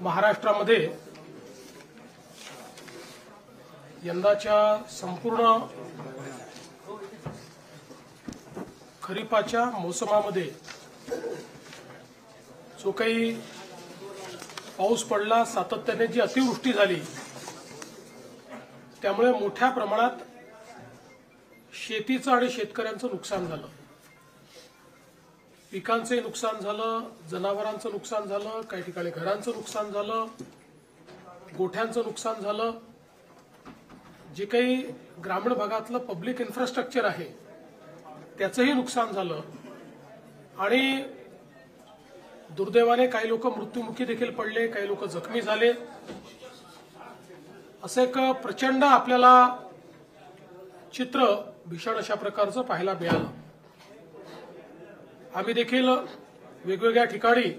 महाराष्ट्रामध्ये यंदाच्या संपूर्ण खरीपाच्या मोसमामध्ये जो काही पाऊस पडला, सातत्याने जी अतिवृष्टी झाली, त्यामुळे मोठ्या प्रमाणात शेतीचं आणि शेतकऱ्यांचं नुकसान झालं. पिकांचे नुकसान झालं, जनावरांचं नुकसान झालं, काही ठिकाणी घरांचं नुकसान झालं, गोठ्यांचं नुकसान झालं. जे काही ग्रामीण भागातलं पब्लिक इन्फ्रास्ट्रक्चर आहे त्याचंही नुकसान झालं आणि दुर्दैवाने काही लोक मृत्युमुखी देखील पडले, काही लोक जखमी झाले. असं एक प्रचंड आपल्याला चित्र भीषण अशा प्रकारचं पाहायला मिळालं. आम्ही देखील वेगवेगळ्या ठिकाणी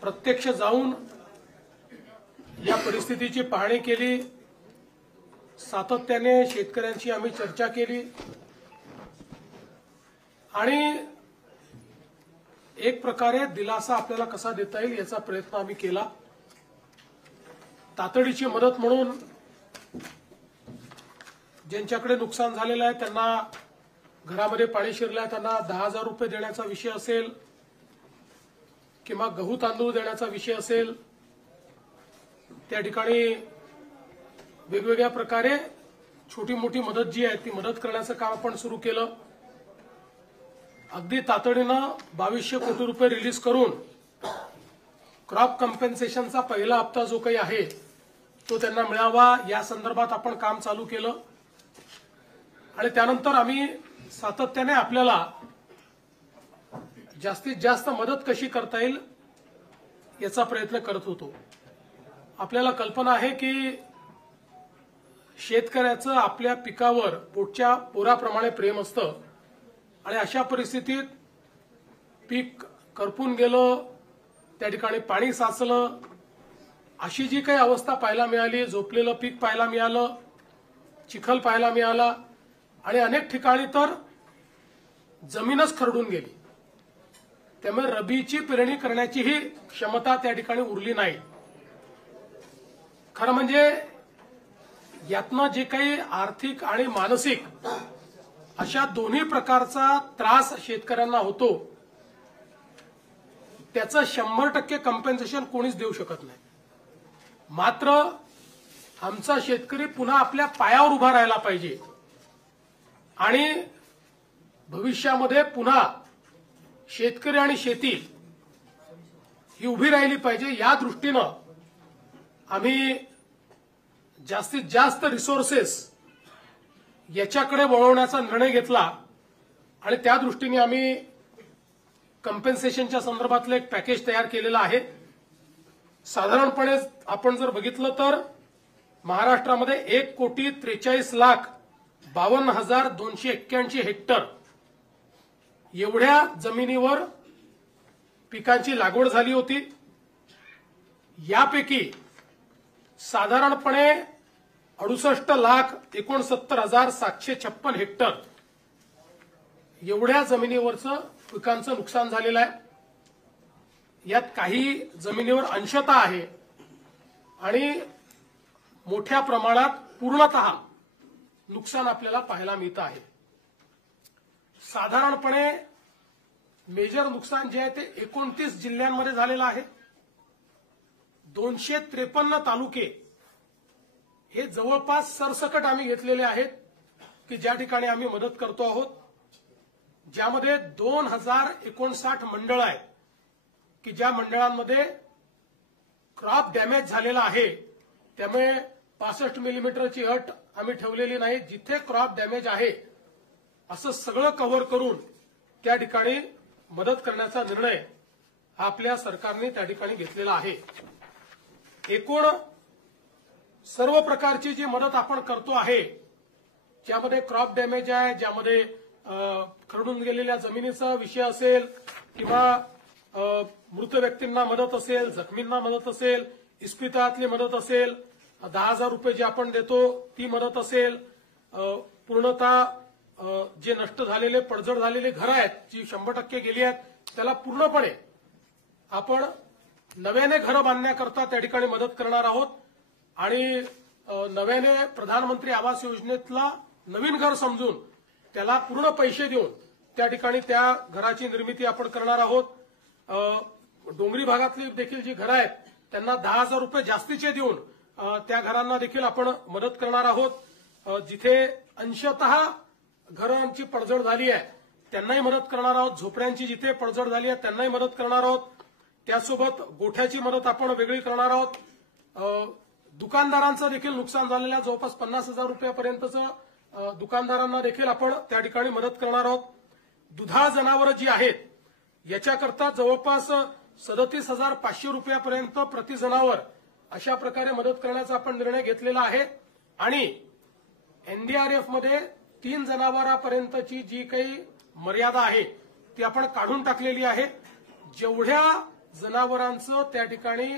प्रत्यक्ष जाऊन या परिस्थितीची पाहणी केली. सातत्याने शेतकऱ्यांशी आम्ही चर्चा केली आणि एक प्रकारे दिलासा आपल्याला कसा देता येईल याचा प्रयत्न आम्ही केला. तातडीची मदत म्हणून ज्यांच्याकडे नुकसान झालेलं आहे, त्यांना घरामध्ये पाणी शिरलं आहे, त्यांना 10,000 रुपये देण्याचा विषय असेल किंवा गहू तांदूळ देण्याचा विषय असेल, त्या ठिकाणी वेगवेगळ्या प्रकारे छोटी मोठी मदत जी आहे ती मदत करण्याचं काम आपण सुरू केलं. अगदी तातडीनं 2200 कोटी रुपये रिलीज करून क्रॉप कम्पेन्सेशनचा पहिला हप्ता जो काही आहे तो त्यांना मिळावा या संदर्भात आपण काम चालू केलं. आणि त्यानंतर आम्ही सातत्याने आपल्याला जास्तीत जास्त मदत कशी करता येईल याचा प्रयत्न करत होतो. आपल्याला कल्पना आहे की शेतकऱ्याचं आपल्या पिकावर पोटच्या पोराप्रमाणे प्रेम असतं आणि अशा परिस्थितीत पीक करपून गेलं, त्या ठिकाणी पाणी साचलं, अशी जी काही अवस्था पाहायला मिळाली, झोपलेलं पीक पाहायला मिळालं, चिखल पाहायला मिळाला आणि अनेक ठिकाणी तर जमीनच खरडून गेली. त्यामुळे रबीची पेरणी करण्याचीही क्षमता त्या ठिकाणी उरली नाही. खरं म्हणजे यातनं जे काही आर्थिक आणि मानसिक अशा दोन्ही प्रकारचा त्रास शेतकऱ्यांना होतो त्याचं 100% कम्पेन्सेशन कोणीच देऊ शकत नाही. मात्र आमचा शेतकरी पुन्हा आपल्या पायावर उभा राहायला पाहिजे आणि भविष्यामध्ये पुन्हा शेतकरी आणि शेती ही उभी राहिली पाहिजे. या दृष्टीनं आम्ही जास्तीत जास्त रिसोर्सेस याच्याकडे वळवण्याचा निर्णय घेतला आणि त्या दृष्टीने आम्ही कम्पेन्सेशनच्या संदर्भातलं एक पॅकेज तयार केलेलं आहे. साधारणपणे आपण जर बघितलं तर महाराष्ट्रामध्ये 1,43,52,281 हेक्टर एवढ्या जमिनीवर पिकांची लागवड झाली होती. यापैकी साधारणपणे 68,69,756 हेक्टर एवढ्या जमिनीवरचं पिकांचं नुकसान झालेलं आहे. यात काही जमिनीवर अंशतः आहे आणि मोठ्या प्रमाणात पूर्णतः नुकसान आपल्याला पाहायला मिळतं आहे. साधारणपणे मेजर नुकसान जे आहे ते 29 जिल्ह्यांमध्ये झालेलं आहे. 253 तालुके हे जवळपास सरसकट आम्ही घेतलेले आहेत की ज्या ठिकाणी आम्ही मदत करतो आहोत, ज्यामध्ये 2059 मंडळ आहेत की ज्या मंडळांमध्ये क्रॉप डॅमेज झालेला आहे. त्यामुळे 65 मिलीमीटरची अट आम्ही ठेवलेली नाही. जिथे क्रॉप डॅमेज आहे असं सगळं कव्हर करून त्या ठिकाणी मदत करण्याचा निर्णय आपल्या सरकारने त्या ठिकाणी घेतलेला आहे. एकूण सर्व प्रकारची जी मदत आपण करतो आहे, ज्यामध्ये क्रॉप डॅमेज आहे, ज्यामध्ये खरडून गेलेल्या जमिनीचा विषय असेल किंवा मृत व्यक्तींना मदत असेल, जखमींना मदत असेल, इस्पितळातली मदत असेल, 10,000 रुपये जे आपण देतो ती मदत असेल, पूर्णतः जे नष्ट झालेले पडझड झालेले घरं आहेत जी 100% गेली आहेत त्याला पूर्णपणे आपण नव्याने घरं बांधण्याकरता त्या ठिकाणी मदत करणार आहोत आणि नव्याने प्रधानमंत्री आवास योजनेतला नवीन घर समजून त्याला पूर्ण पैसे देऊन त्या ठिकाणी त्या घराची निर्मिती आपण करणार आहोत. डोंगरी भागातली देखील जी घरं आहेत त्यांना 10,000 रुपये जास्तीचे देऊन त्या घरांना देखील आपण मदत करणार आहोत. जिथे अंशतः घरांची पडझड झाली आहे त्यांनाही मदत करणार आहोत. झोपड्यांची जिथे पडझड झाली आहे त्यांनाही मदत करणार आहोत. त्यासोबत गोठ्याची मदत आपण वेगळी करणार आहोत. दुकानदारांचं देखील नुकसान झालेल्या जवळपास 50,000 रुपयापर्यंतचं दुकानदारांना देखील आपण त्या ठिकाणी मदत करणार आहोत. दुधाळ जनावरं जी आहेत याच्याकरता जवळपास 37,500 रुपयापर्यंत प्रति जनावर अशा प्रकारे मदत करण्याचा आपण निर्णय घेतलेला आहे. आणि एनडीआरएफमध्ये 3 जनावरांपर्यंतची जी काही मर्यादा आहे ती आपण काढून टाकलेली आहे. जेवढ्या जनावरांचं त्या ठिकाणी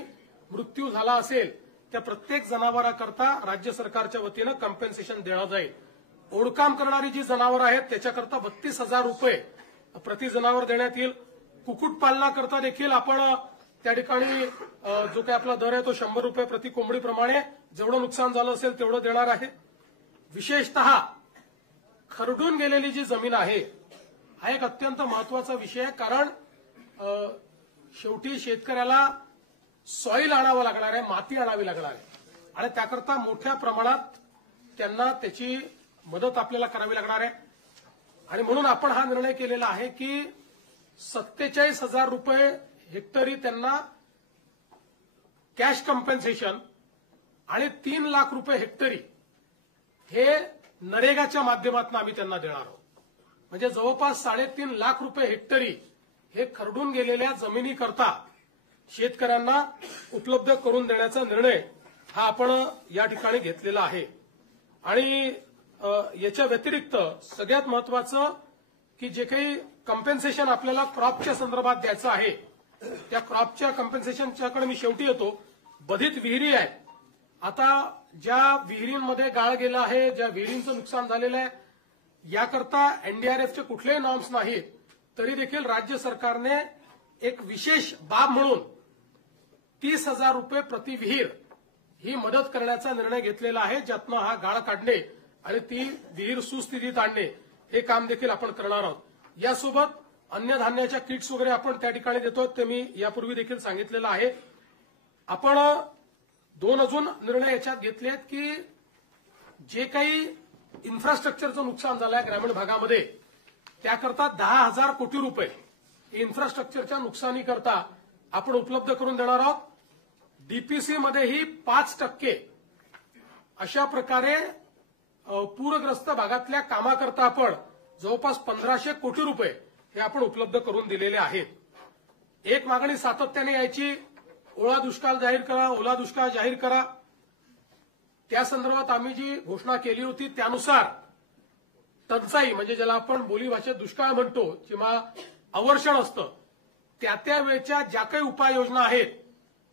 मृत्यू झाला असेल त्या प्रत्येक जनावराकरता राज्य सरकारच्या वतीनं कॉम्पेन्सेशन देण्यात जाईल. ओढकाम करणारी जी जनावरं आहेत त्याच्याकरता 32,000 रुपये प्रति जनावर देण्यात येईल. कुक्कुटपालनाकरता देखील आपण त्या ठिकाणी जो काही आपला दर आहे तो 100 रुपये प्रति कोंबडीप्रमाणे जेवढं नुकसान झालं असेल तेवढं देणार आहे. विशेषतः खरडून गेलेली जी जमीन आहे हा एक अत्यंत महत्वाचा विषय आहे. कारण शेवटी शेतकऱ्याला सॉईल आणावं लागणार आहे, माती आणावी लागणार आहे आणि त्याकरता मोठ्या प्रमाणात त्यांना त्याची मदत आपल्याला करावी लागणार आहे. आणि म्हणून आपण हा निर्णय केलेला आहे की 47,000 रुपये हेक्टरी त्यांना कॅश कॉम्पेन्सेशन आणि 3 लाख रुपये हेक्टरी हे नरेगाच्या माध्यमातून आम्ही त्यांना देणार आहोत. म्हणजे जवळपास 3.5 लाख रुपये हेक्टरी हे खरडून गेलेल्या जमिनीकरता शेतकऱ्यांना उपलब्ध करून देण्याचा निर्णय हा आपण या ठिकाणी घेतलेला आहे. आणि याच्या व्यतिरिक्त सगळ्यात महत्वाचं की जे काही कॉम्पेन्सेशन आपल्याला क्रॉपच्या संदर्भात द्यायचं आहे त्या क्रॉपच्या कॉम्पेन्सेशनच्याकडे मी शेवटी येतो. बाधित विहिरी आहेत. आता ज्या विहिरींमध्ये गाळ गेला आहे, ज्या विहिरींचं नुकसान झालेलं आहे याकरता एनडीआरएफचे कुठलेही नॉर्म्स नाहीत तरी देखील राज्य सरकारने एक विशेष बाब म्हणून 30,000 रुपये प्रति विहीर ही मदत करण्याचा निर्णय घेतलेला आहे. ज्यातनं हा गाळ काढणे आणि ती विहीर सुस्थितीत आणणे हे काम देखील आपण करणार आहोत. यासोबत अन्नधान्याच्या किट्स वगैरे आपण त्या ठिकाणी देतोय ते मी यापूर्वी देखील सांगितलेलं आहे. आपण 2 अजून निर्णय याच्यात घेतले आहेत की जे काही इन्फ्रास्ट्रक्चरचं नुकसान झालं आहे ग्रामीण भागामध्ये त्याकरता 10,000 कोटी रुपये इन्फ्रास्ट्रक्चरच्या नुकसानीकरता आपण उपलब्ध करून देणार आहोत. डीपीसीमध्येही 5% अशा प्रकारे पूरग्रस्त भागातल्या कामाकरता आपण जवळपास 1,500 कोटी रुपये हे आपण उपलब्ध करून दिलेले आहेत. एक मागणी सातत्याने यायची, ओला दुष्काळ जाहीर करा, ओला दुष्काळ जाहीर करा. त्या संदर्भात आम्ही जी घोषणा केली होती त्यानुसार टंचाई म्हणजे ज्याला आपण बोलीभाषेत दुष्काळ म्हणतो किंवा अवर्षण असतं त्या वेळच्या ज्या काही उपाययोजना आहेत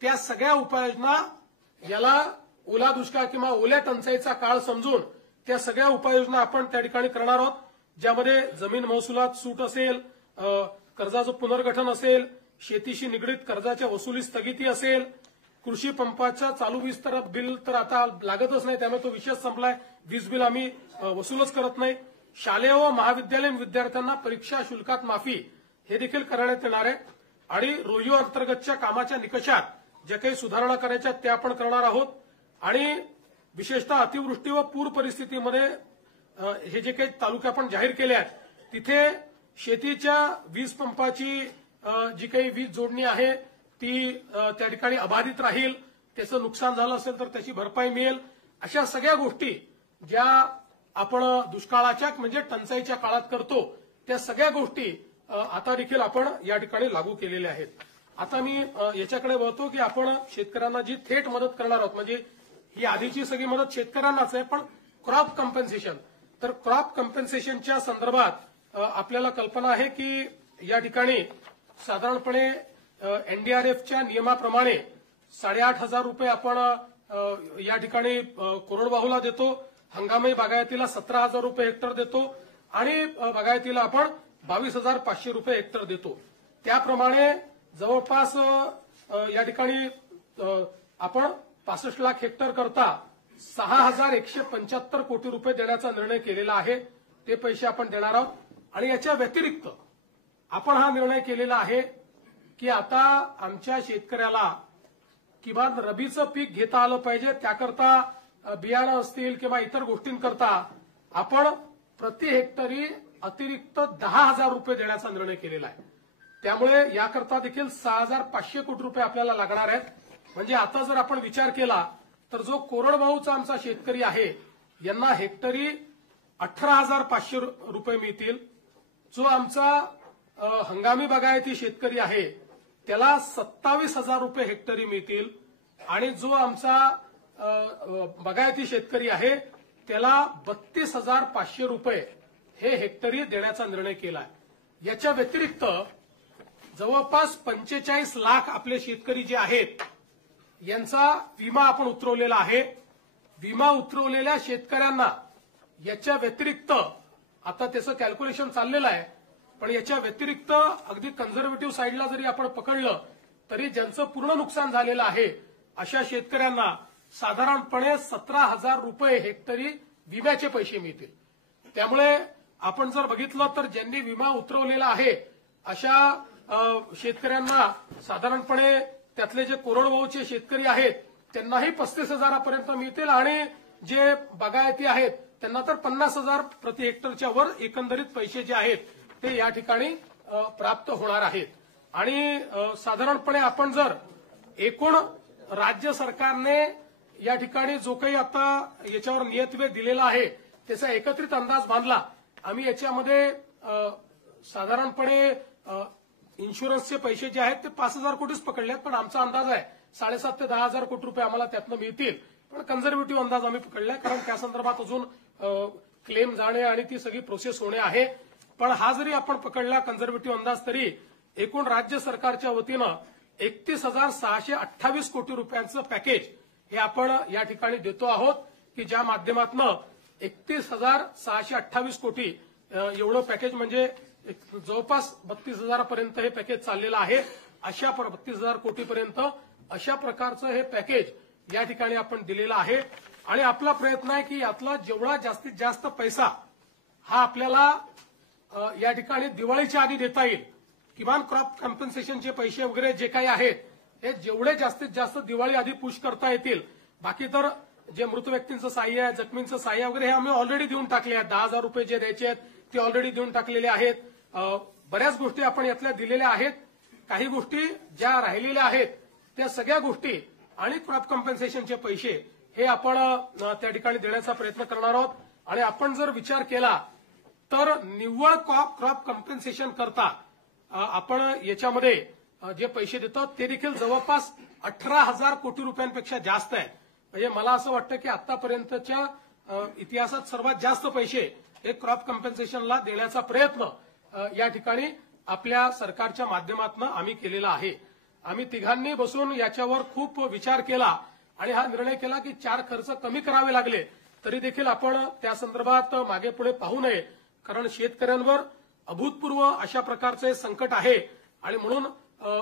त्या सगळ्या उपाययोजना याला ओला दुष्काळ किंवा ओल्या टंचाईचा काळ समजून त्या सगळ्या उपाययोजना आपण त्या ठिकाणी करणार आहोत. ज्यामध्ये जमीन महसुलात सूट असेल, कर्जाचं पुनर्गठन असेल, शेतीशी निगडीत कर्जाच्या वसुली स्थगिती असेल, कृषी पंपाच्या चालू वीज बिल तर आता लागतच नाही त्यामुळे तो विषय संपलाय. वीज बिल आम्ही वसूलच करत नाही. शालेय व महाविद्यालयीन विद्यार्थ्यांना परीक्षा शुल्कात माफी हे देखील करण्यात येणार आहे. आणि रोयो अंतर्गतच्या कामाच्या निकषात ज्या काही सुधारणा करायच्या त्या आपण करणार आहोत. आणि विशेषतः अतिवृष्टी व पूर परिस्थितीमध्ये हे जे काही तालुके आपण जाहीर केले आहेत तिथे शेतीच्या वीज पंपाची जी काही वीज जोडणी आहे ती त्या ठिकाणी अबाधित राहील. त्याचं नुकसान झालं असेल तर त्याची भरपाई मिळेल. अशा सगळ्या गोष्टी ज्या आपण दुष्काळाच्या म्हणजे टंचाईच्या काळात करतो त्या सगळ्या गोष्टी आता देखील आपण या ठिकाणी लागू केलेल्या आहेत. आता मी याच्याकडे वळतो की आपण शेतकऱ्यांना जी थेट मदत करणार आहोत म्हणजे ही आधीची सगळी मदत शेतकऱ्यांनाच आहे पण क्रॉप कॉम्पेन्सेशन. तर क्रॉप कॉम्पेन्सेशनच्या संदर्भात आपल्याला कल्पना आहे की या ठिकाणी साधारणपणे एनडीआरएफच्या नियमाप्रमाणे 8,500 रुपये आपण या ठिकाणी कोरडवाहूला देतो. हंगामी बागायतीला 17,000 रुपये हेक्टर देतो आणि बागायतीला आपण 22,500 रुपये हेक्टर देतो. त्याप्रमाणे जवळपास या ठिकाणी आपण 65 लाख हेक्टर करता 6,175 कोटी रुपये देण्याचा निर्णय केलेला आहे. ते पैसे आपण देणार आहोत. आणि याच्या व्यतिरिक्त आपण हा निर्णय केलेला आहे की आता आमच्या शेतकऱ्याला किमान रबीचं पीक घेता आलं पाहिजे. त्याकरता बियाणं असतील किंवा इतर गोष्टींकरता आपण प्रति हेक्टरी अतिरिक्त 10,000 रुपये देण्याचा निर्णय केलेला आहे. त्यामुळे याकरता देखील 6,500 कोटी रुपये आपल्याला लागणार आहेत. म्हणजे आता जर आपण विचार केला तर जो कोरडवाहूचा आमचा शेतकरी आहे यांना हेक्टरी 18,500 रुपये मिळतील. जो आमचा हंगामी बागायती शेतकरी आहे त्याला 27,000 रुपये हेक्टरी मिळतील. आणि जो आमचा बागायती शेतकरी आहे त्याला 32,500 रुपये हे हेक्टरी देण्याचा निर्णय केला आहे. याच्या व्यतिरिक्त जवळपास 45 लाख आपले शेतकरी जे आहेत यांचा विमा आपण उतरवलेला आहे. विमा उतरवलेल्या शेतकऱ्यांना याच्या व्यतिरिक्त आता त्याचं कॅल्क्युलेशन चाललेलं आहे, पण याच्या व्यतिरिक्त अगदी कन्झर्वेटिव्ह साईडला जरी आपण पकडलं तरी ज्यांचं पूर्ण नुकसान झालेलं आहे अशा शेतकऱ्यांना साधारणपणे 17,000 रुपये हेक्टरी विम्याचे पैसे मिळतील. त्यामुळे आपण जर बघितलं तर ज्यांनी विमा उतरवलेला आहे अशा शेतकऱ्यांना साधारणपणे त्यातले जे कोरडवाहूचे शेतकरी आहेत त्यांनाही 35,000 मिळतील. आणि जे बागायती आहेत त्यांना तर 50,000 प्रति हेक्टरच्या वर एकंदरीत पैसे जे आहेत ते या ठिकाणी प्राप्त होणार आहेत. आणि साधारणपणे आपण जर एकूण राज्य सरकारने या ठिकाणी जो काही आता याच्यावर नियतवेध दिलेला आहे त्याचा एकत्रित अंदाज बांधला. आम्ही याच्यामध्ये साधारणपणे इन्शुरन्सचे पैसे जे आहेत ते 5,000 कोटीच पकडले आहेत, पण आमचा अंदाज आहे 7,500 ते 10,000 कोटी रुपये आम्हाला त्यातनं मिळतील. पण कन्झर्वेटिव्ह अंदाज आम्ही पकडलाय कारण त्या संदर्भात अजून क्लेम जाणे आणि ती सगळी प्रोसेस होणे आहे. पण हा जरी आपण पकडला कन्झर्वेटिव्ह अंदाज तरी एकूण राज्य सरकारच्या वतीनं 31,628 कोटी रुपयांचं पॅकेज हे आपण या ठिकाणी देतो आहोत की ज्या माध्यमातून 31,628 कोटी एवढं पॅकेज म्हणजे जवळपास 32,000 पर्यंत हे पॅकेज चाललेलं आहे. अशा 32,000 कोटीपर्यंत अशा प्रकारचं हे पॅकेज या ठिकाणी आपण दिलेलं आहे. आणि आपला प्रयत्न आहे की यातला जेवढा जास्तीत जास्त पैसा हा आपल्याला या ठिकाणी दिवाळीच्या आधी देता येईल. किमान क्रॉप कॉम्पन्सेशनचे पैसे वगैरे जे काही आहेत हे जेवढे जास्तीत जास्त दिवाळी आधी पुश करता येतील. बाकी तर जे मृत व्यक्तींचं सहाय्य आहे, जखमींचं सहाय्य वगैरे हे आम्ही ऑलरेडी देऊन टाकले आहेत. 10,000 रुपये जे द्यायचे आहेत ते ऑलरेडी देऊन टाकलेले आहेत. बऱ्याच गोष्टी आपण यातल्या दिलेल्या आहेत. काही गोष्टी ज्या राहिलेल्या आहेत त्या सगळ्या गोष्टी आणि क्रॉप कॉम्पन्सेशनचे पैसे हे आपण त्या ठिकाणी देण्याचा प्रयत्न करणार आहोत. आणि आपण जर विचार केला तर निव्वळ क्रॉप कॉम्पन्सेशन करता आपण याच्यामध्ये जे पैसे देतो ते देखील जवळपास 18,000 कोटी रुपयांपेक्षा जास्त आहेत. म्हणजे मला असं वाटतं की आतापर्यंतच्या इतिहासात सर्वात जास्त पैसे हे क्रॉप कॉम्पन्सेशनला देण्याचा प्रयत्न या ठिकाणी आपल्या सरकारच्या माध्यमातून आम्ही केलेला आहे. आम्ही तिघांनी बसून याच्यावर खूप विचार केला आणि हा निर्णय केला की 4 खर्च कमी करावे लागले तरी देखील आपण त्या संदर्भात मागे पुढे पाहू नये. कारण शेतकऱ्यांवर अभूतपूर्व अशा प्रकारचे संकट आहे आणि म्हणून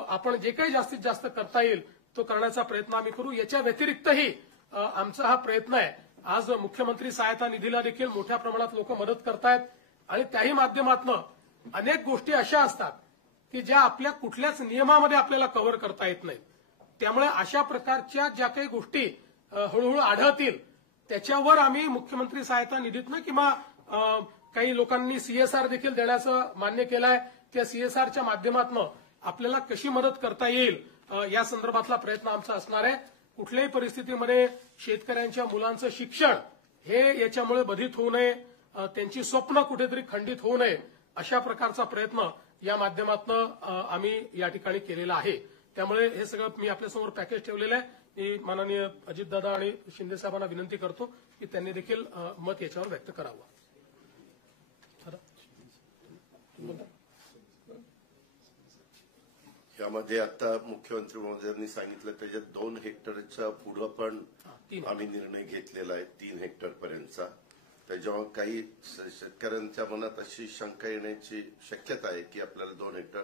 आपण जे काही जास्तीत जास्त करता येईल तो करण्याचा प्रयत्न आम्ही करू. याच्या व्यतिरिक्तही आमचा हा प्रयत्न आहे. आज मुख्यमंत्री सहायता निधीला देखील मोठ्या प्रमाणात लोक मदत करतायत आणि त्याही माध्यमातून अनेक गोष्टी अशा असतात की ज्या आपल्या कुठल्याच नियमामध्ये आपल्याला कव्हर करता येत नाहीत. त्यामुळे अशा प्रकारच्या ज्या काही गोष्टी हळूहळू आढळतील त्याच्यावर आम्ही मुख्यमंत्री सहायता निधीतनं किंवा काही लोकांनी सीएसआर देखील देण्याचं मान्य केलं आहे. त्या सीएसआरच्या माध्यमातून आपल्याला कशी मदत करता येईल या संदर्भातला प्रयत्न आमचा असणार आहे. कुठल्याही परिस्थितीमध्ये शेतकऱ्यांच्या मुलांचं शिक्षण हे याच्यामुळे बाधित होऊ नये, त्यांची स्वप्न कुठेतरी खंडित होऊ नये अशा प्रकारचा प्रयत्न या माध्यमातून आम्ही या ठिकाणी केलेला आहे. त्यामुळे हे सगळं मी आपल्यासमोर पॅकेज ठेवलेलं आहे. मी माननीय अजितदादा आणि शिंदे साहेबांना विनंती करतो की त्यांनी देखील मत याच्यावर व्यक्त करावं. यामध्ये आता मुख्यमंत्री महोदयांनी सांगितलं त्याच्यात 2 हेक्टरच्या पुढे पण आम्ही निर्णय घेतलेला आहे 3 हेक्टर पर्यंतचा. त्याच्यामुळे काही शेतकऱ्यांच्या मनात अशी शंका येण्याची शक्यता आहे की आपल्याला 2 हेक्टर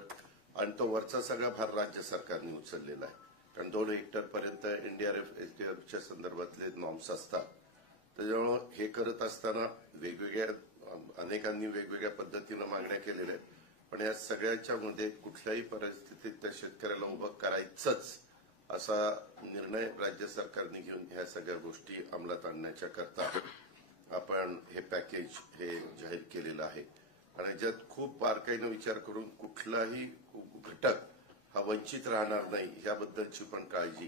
आणि तो वरचा सगळा भार राज्य सरकारने उचललेला आहे. कारण 2 हेक्टरपर्यंत एनडीआरएफ एसडीआरएफच्या संदर्भातले नॉर्म्स असतात. त्याच्यामुळे हे करत असताना अनेकांनी वेगवेगळ्या पद्धतीनं मागण्या केलेल्या आहेत. पण या सगळ्याच्या मध्ये कुठल्याही परिस्थितीत त्या शेतकऱ्याला उभं करायचंच असा निर्णय राज्य सरकारने घेऊन ह्या सगळ्या गोष्टी अंमलात आणण्याच्या करता आपण हे पॅकेज हे जाहीर केलेलं आहे. आणि ज्यात खूप बारकाईनं विचार करून कुठलाही घटक हा वंचित राहणार नाही याबद्दलची पण काळजी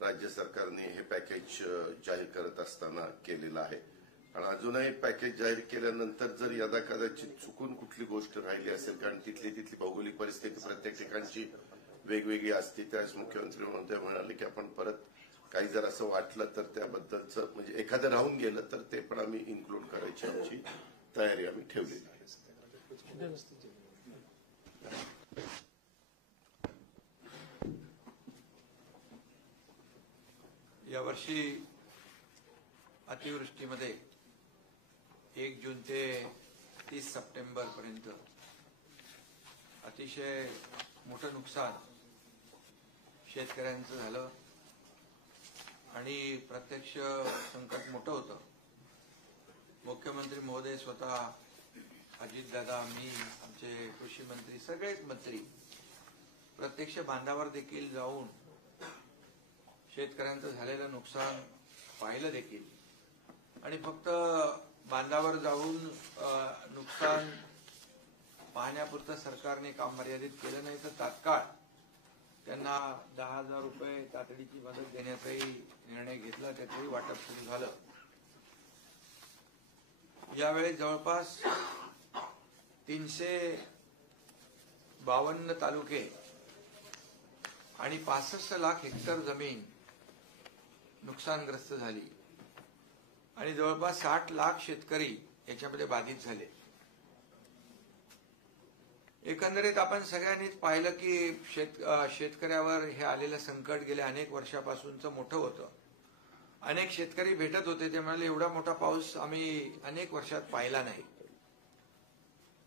राज्य सरकारने हे पॅकेज जाहीर करत असताना केलेलं आहे. आणि अजूनही पॅकेज जाहीर केल्यानंतर जर यदाकदाचित चुकून कुठली गोष्ट राहिली असेल, कारण तिथली भौगोलिक परिस्थिती प्रत्येक ठिकाणची वेगवेगळी असते, त्यावेळेस मुख्यमंत्री महोदय म्हणाले की आपण परत काही जर असं वाटलं तर त्याबद्दलचं म्हणजे एखादं राहून गेलं तर ते पण आम्ही इन्क्लूड करायची आमची तयारी आम्ही ठेवलेली आहे. यावर्षी अतिवृष्टीमध्ये 1 जून ते 30 सप्टेंबर पर्यंत अतिशय मोठं नुकसान शेतकऱ्यांचं झालं आणि प्रत्यक्ष संकट मोठं होतं. मुख्यमंत्री महोदय स्वतः, अजितदादा, मी, आमचे कृषी मंत्री, सगळेच मंत्री प्रत्यक्ष बांधावर देखील जाऊन शेतकऱ्यांचं झालेलं नुकसान पाहिलं देखील. आणि फक्त बांधावर जाऊन नुकसान पाहण्यापुरतं सरकारने काम मर्यादित केलं नाही, तर तात्काळ त्यांना 10,000 रुपये तातडीची मदत देण्याचाही निर्णय घेतला. त्याचंही वाटप सुरू झालं. यावेळी जवळपास 352 तालुके आणि 65 लाख हेक्टर जमीन नुकसानग्रस्त झाली आणि जवळपास 60 लाख शेतकरी याच्यामध्ये बाधित झाले. एकंदरीत आपण सगळ्यांनीच पाहिलं की शेतकऱ्यावर हे आलेलं संकट गेल्या अनेक वर्षापासूनचं मोठं होतं. अनेक शेतकरी भेटत होते, ते म्हणाले एवढा मोठा पाऊस आम्ही अनेक वर्षात पाहिला नाही.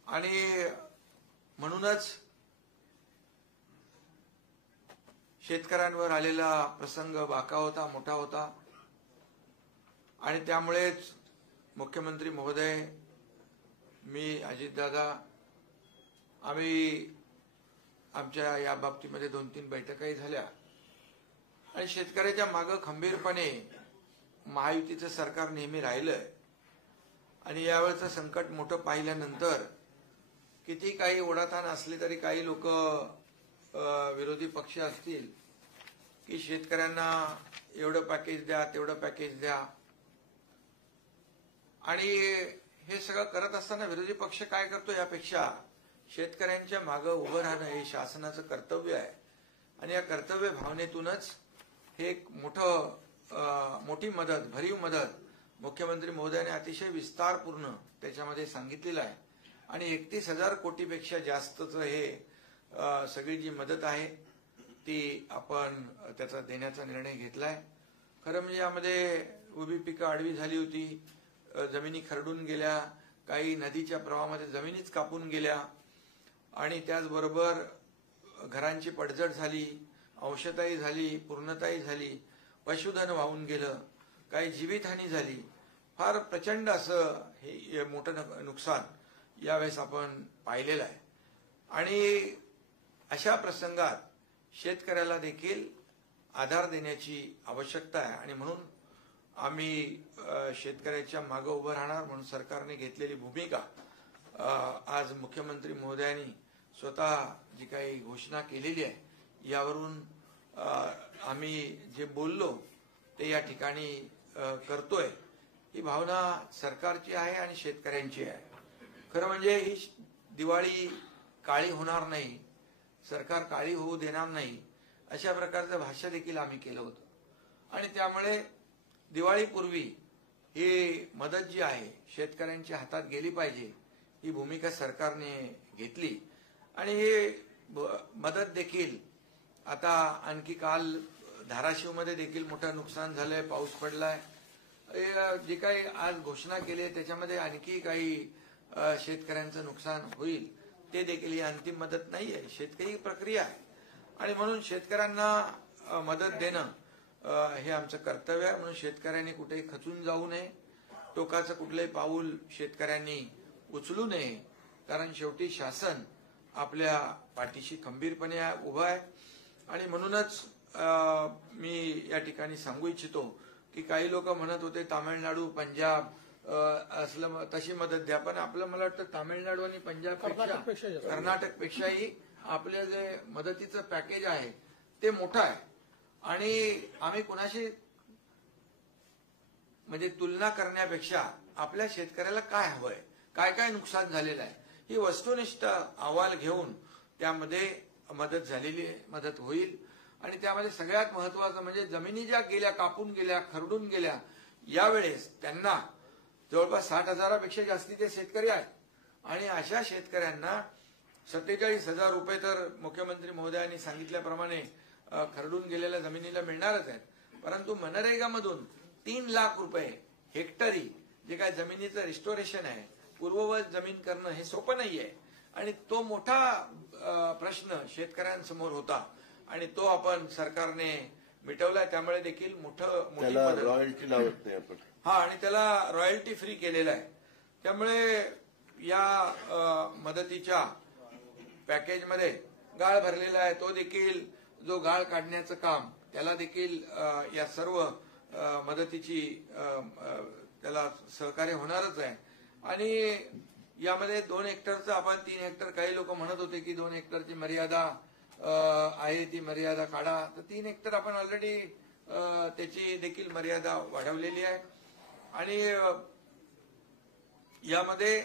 आणि म्हणूनच शेतकऱ्यांवर आलेला प्रसंग बाका होता, मोठा होता. आणि त्यामुळेच मुख्यमंत्री महोदय, मी, अजितदादा, आम्ही आमच्या या बाबतीमध्ये 2-3 बैठकाही झाल्या आणि शेतकऱ्याच्या मागे खंबीरपणे महायुतीचं सरकार नेहमी राहिलंय. आणि यावेळचं संकट मोठं पाहिल्यानंतर किती काही ओढाताण असली तरी काही लोक विरोधी पक्ष असतील की शेतकऱ्यांना एवढं पॅकेज द्या, तेवढं पॅकेज द्या. आणि हे सगळं करत असताना विरोधी पक्ष काय करतो, यापेक्षा शेतकऱ्यांच्या मागे उभं राहणं हे शासनाचं कर्तव्य आहे. आणि या कर्तव्य भावनेतूनच हे एक मोठी मदत, भरीव मदत मुख्यमंत्री महोदयाने अतिशय विस्तारपूर्ण त्याच्यामध्ये सांगितलेलं आहे. आणि 31,000 कोटीपेक्षा जास्तचं हे सगळी जी मदत आहे ती आपण त्याचा देण्याचा निर्णय घेतलाय. खरं म्हणजे यामध्ये उभी पिकं आडवी झाली होती, जमिनी खरडून गेल्या, काही नदीच्या प्रवाहामध्ये जमिनीच कापून गेल्या आणि त्याचबरोबर घरांची पडझड झाली, अंशतःही झाली, पूर्णताही झाली, पशुधन वाहून गेलं, काही जीवितहानी झाली. फार प्रचंड असं हे मोठं नुकसान यावेळेस आपण पाहिलेलं आहे. आणि अशा प्रसंगात शेतकऱ्याला देखील आधार देण्याची आवश्यकता आहे. आणि म्हणून आम्ही शेतकऱ्याच्या मागे उभं राहणार म्हणून सरकारने घेतलेली भूमिका आज मुख्यमंत्री महोदयांनी स्वतः जी काही घोषणा केलेली आहे यावरून आम्ही जे बोललो ते या ठिकाणी करतोय. ही भावना सरकारची आहे आणि शेतकऱ्यांची आहे. खरं म्हणजे ही दिवाळी काळी होणार नाही, सरकार काळी होऊ देणार नाही, अशा प्रकारचं भाष्य देखील आम्ही केलं होतं. आणि त्यामुळे दिवाळीपूर्वी ही मदत जी आहे शेतकऱ्यांच्या हातात गेली पाहिजे ही भूमिका सरकारने घेतली. आणि ही मदत देखील आता आणखी काल धाराशिवमध्ये देखील मोठं नुकसान झालंय, पाऊस पडलाय. जे काही आज घोषणा केली आहे त्याच्यामध्ये आणखी काही शेतकऱ्यांचं नुकसान होईल. ते देखील ही अंतिम मदत नाही आहे, शेतकरी प्रक्रिया आहे. आणि म्हणून शेतकऱ्यांना मदत देणं हे आमचं कर्तव्य आहे. म्हणून शेतकऱ्यांनी कुठेही खचून जाऊ नये, टोकाचं कुठलंही पाऊल शेतकऱ्यांनी उचलू नये, कारण शेवटी शासन आपल्या पाठीशी खंबीरपणे उभं आहे. आणि म्हणूनच मी या ठिकाणी सांगू इच्छितो की काही लोक म्हणत होते तामिळनाडू, पंजाब असलं तशी मदत द्या, पण आपलं मला वाटतं तामिळनाडू आणि पंजाबपेक्षा कर्नाटकपेक्षाही आपलं जे मदतीचं पॅकेज आहे ते मोठं आहे. आणि आम्ही कुणाशी म्हणजे तुलना करण्यापेक्षा आपल्या शेतकऱ्याला काय हवंय, काय काय नुकसान झालेलं आहे, ही वस्तुनिष्ठ अहवाल घेऊन त्यामध्ये मदत होईल. आणि त्यामध्ये सगळ्यात महत्वाचं म्हणजे जमिनी ज्या गेल्या, कापून गेल्या, खरडून गेल्या, यावेळेस त्यांना जवळपास 60,000पेक्षा जास्ती ते शेतकरी आहेत. आणि अशा शेतकऱ्यांना 47,000 रुपये तर मुख्यमंत्री महोदयांनी सांगितल्याप्रमाणे खरडून गेलेल्या जमिनीला मिळणारच आहेत. परंतु मनरेगामधून 3 लाख रुपये हेक्टरी जे काय जमिनीचं रिस्टोरेशन आहे, पूर्ववत जमीन करणं हे सोपं नाहीये. आणि तो मोठा प्रश्न शेतकऱ्यांसमोर होता आणि तो आपण सरकारने मिटवलाय. त्यामुळे देखील मोठी मदत, रॉयल्टी लावत नाही आपण, आणि त्याला रॉयल्टी फ्री केलेला आहे. त्यामुळे या मदतीच्या पॅकेजमध्ये गाळ भरलेला आहे. तो देखील जो गाळ काढण्याचं काम त्याला देखील या सर्व मदतीची त्याला सहकार्य होणारच आहे. आणि यामध्ये 2 हेक्टरचं आपण 3 हेक्टर, काही लोक म्हणत होते की 2 हेक्टरची मर्यादा आहे, ती मर्यादा काढा. तर 3 हेक्टर आपण ऑलरेडी त्याची देखील मर्यादा वाढवलेली आहे. आणि यामध्ये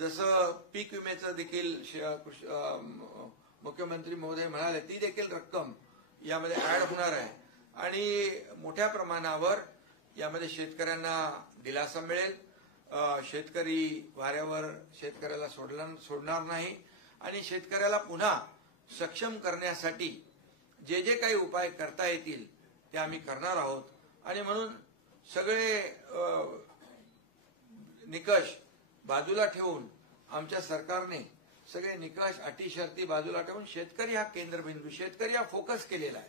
जसं पीक विम्याचं देखील मुख्यमंत्री महोदय म्हणाले, ती देखील रक्कम यामध्ये ऍड होणार आहे. आणि मोठ्या प्रमाणावर यामध्ये शेतकऱ्यांना दिलासा मिळेल. शेतकरी वाऱ्यावर शेतकऱ्याला सोडणार नाही. आणि शेतकऱ्याला पुन्हा सक्षम करण्यासाठी जे जे काही उपाय करता येतील ते आम्ही करणार आहोत. आणि म्हणून सगळे निकष बाजूला ठेवून आमच्या सरकारने सगळे निकष, अटी, शर्ती बाजूला ठेवून शेतकरी हा केंद्रबिंदू, शेतकरी हा फोकस केलेला आहे.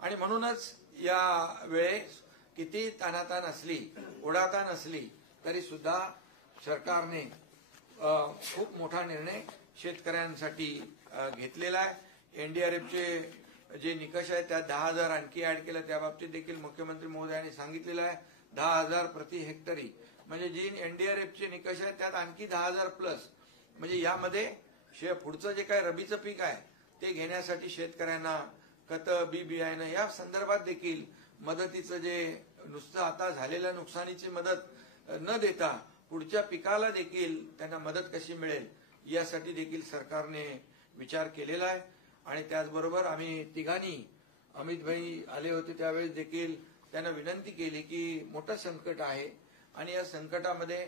आणि म्हणूनच या वेळेस किती ताणाताण असली, ओढाताण असली तरी सुद्धा सरकारने खूप मोठा निर्णय शेतकऱ्यांसाठी घेतलेला आहे. एनडीआरएफचे जे निकष आहेत त्यात 10,000 आणखी ऍड केलं, त्या बाबतीत देखील मुख्यमंत्री महोदयांनी सांगितलेलं आहे. 10,000 प्रति हेक्टरी म्हणजे जी एनडीआरएफचे निकष आहेत त्यात आणखी 10,000 प्लस. म्हणजे यामध्ये पुढचं जे काय रबीचं पीक आहे ते घेण्यासाठी शेतकऱ्यांना खतं, बी बियाणं या संदर्भात देखील मदतीचं जे नुसतं आता झालेल्या नुकसानीची मदत न देता पुढच्या पिकाला देखील त्यांना मदत कशी मिळेल यासाठी देखील सरकारने विचार केलेला आहे. आणि त्याचबरोबर आम्ही तिघांनी, अमित भाई आले होते त्यावेळेस देखील त्यांना विनंती केली की मोठं संकट आहे आणि या संकटामध्ये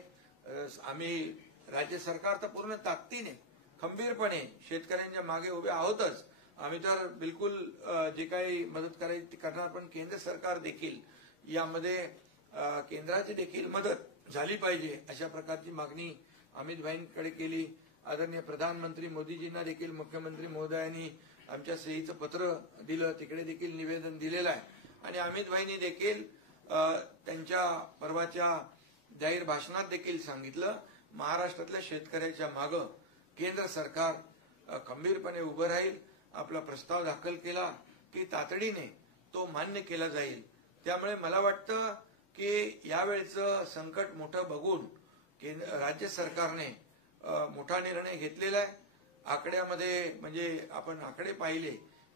आम्ही राज्य सरकार तर पूर्ण ताकदीने खंबीरपणे शेतकऱ्यांच्या मागे उभे आहोतच. आम्ही तर बिलकुल जे काही मदत करायची ती करणार, पण केंद्र सरकार देखील यामध्ये केंद्राची देखील मदत झाली पाहिजे अशा प्रकारची मागणी अमित भाईंकडे केली. आदरणीय प्रधानमंत्री मोदीजींना देखील मुख्यमंत्री महोदयांनी आमच्या सहीचं पत्र दिलं, तिकडे देखील निवेदन दिलेलं आहे. आणि अमित भाईंनी देखील त्यांच्या परवाच्या जाहीर भाषणात देखील सांगितलं, महाराष्ट्रातल्या शेतकऱ्याच्या मागं केंद्र सरकार खंबीरपणे उभं राहील. आपला प्रस्ताव दाखल केला की तातडीने तो मान्य केला जाईल. त्यामुळे मला वाटतं की यावेळचं संकट मोठं बघून राज्य सरकारने मोठा निर्णय घेतलेला आहे. आकड्यामध्ये म्हणजे आपण आकडे पाहिले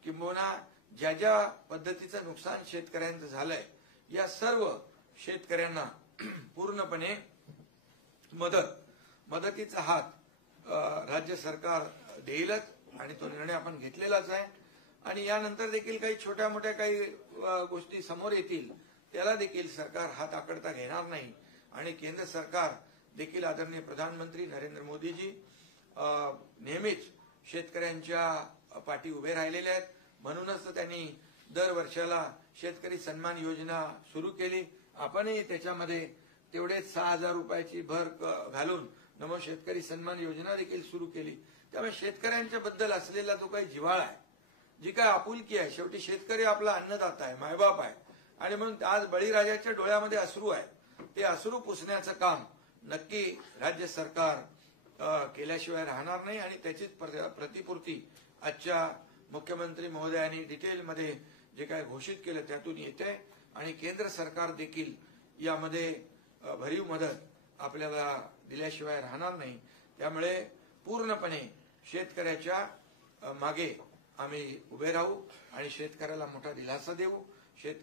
किंबहुना ज्या ज्या पद्धतीचं नुकसान शेतकऱ्यांचं झालंय या सर्व शेतकऱ्यांना पूर्णपणे मदतीचा हात राज्य सरकार देईलच आणि तो निर्णय आपण घेतलेलाच आहे. आणि यानंतर देखील काही छोट्या मोठ्या काही गोष्टी समोर येतील त्याला देखील सरकार हात आकडता घेणार नाही. आणि केंद्र सरकार देखील आदरणीय प्रधानमंत्री नरेंद्र मोदीजी नेहमीच शेतकऱ्यांच्या पाठी उभे राहिलेले आहेत. म्हणूनच त्यांनी दर वर्षाला शेतकरी सन्मान योजना सुरू केली. आपणही त्याच्यामध्ये तेवढेच 6,000 रुपयाची भर घालून नमो शेतकरी सन्मान योजना देखील सुरू केली. त्यामुळे शेतकऱ्यांच्या बद्दल असलेला जो काही जिव्हाळा आहे, जी काय आपुलकी आहे, शेवटी शेतकरी आपला अन्नदाता आहे, मायबाप आहे, आणि म्हणून आज बळीराजाच्या डोळ्यामध्ये अश्रू आहे. ते अश्रू पुसण्याचं काम नक्की राज्य सरकार केल्याशिवाय राहणार नाही, आणि त्याचीच प्रतिपूर्ती आजच्या मुख्यमंत्री महोदयांनी डिटेलमध्ये जे काय घोषित केलं त्यातून येते, आणि केंद्र सरकार देखील यामध्ये भरीव मदत आपल्याला दिल्याशिवाय राहणार नाही. त्यामुळे पूर्णपणे शेतकऱ्याच्या मागे आम्ही उभे राहू आणि शेतकऱ्याला मोठा दिलासा देऊ.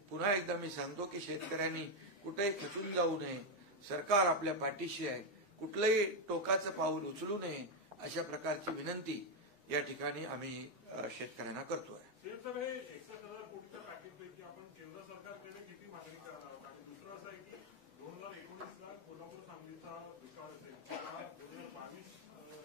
पुन्हा एकदा मी सांगतो की शेतकऱ्यांनी कुठेही खचून जाऊ नये. सरकार आपल्या पाठीशी आहे. कुठलंही टोकाचं पाऊल उचलू नये अशा प्रकारची विनंती या ठिकाणी आम्ही शेतकऱ्यांना करतोय. आपण केंद्र सरकारकडे किती मागणी करणार आहोत? आणि दुसरं असं आहे की 2019ला कोल्हापूर सांगलीचा दुष्काळ असेल, 2022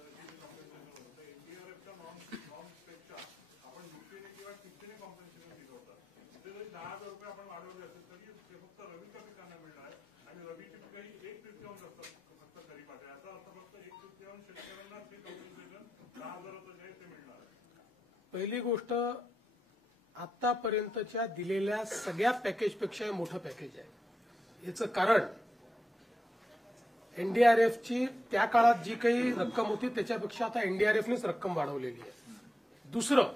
जे कॉम्पेन्सेशन होतं एनडीआरएफच्या नॉर्म्सपेक्षा आपण 50 किंवा 50 कॉम्पेन्सेशन दिलं होतं. तिथे जरी 10,000 रुपये आपण वाढवले असेल तरी ते फक्त रबीच्या पिकांना मिळणार आहे, आणि रबीची पिकं ही 1/3 असतात फक्त खरीपाच्या. याचा अर्थ फक्त 1/3 शेतकऱ्यांना ते कॉम्पेन्सेशन 10,000चं जे आहे ते मिळणार आहे. पहिली गोष्ट, आतापर्यंतच्या दिलेल्या सगळ्या पॅकेजपेक्षा मोठं पॅकेज आहे. याचं कारण एनडीआरएफची त्या काळात जी काही रक्कम होती त्याच्यापेक्षा आता एनडीआरएफनेच रक्कम वाढवलेली आहे. दुसरं,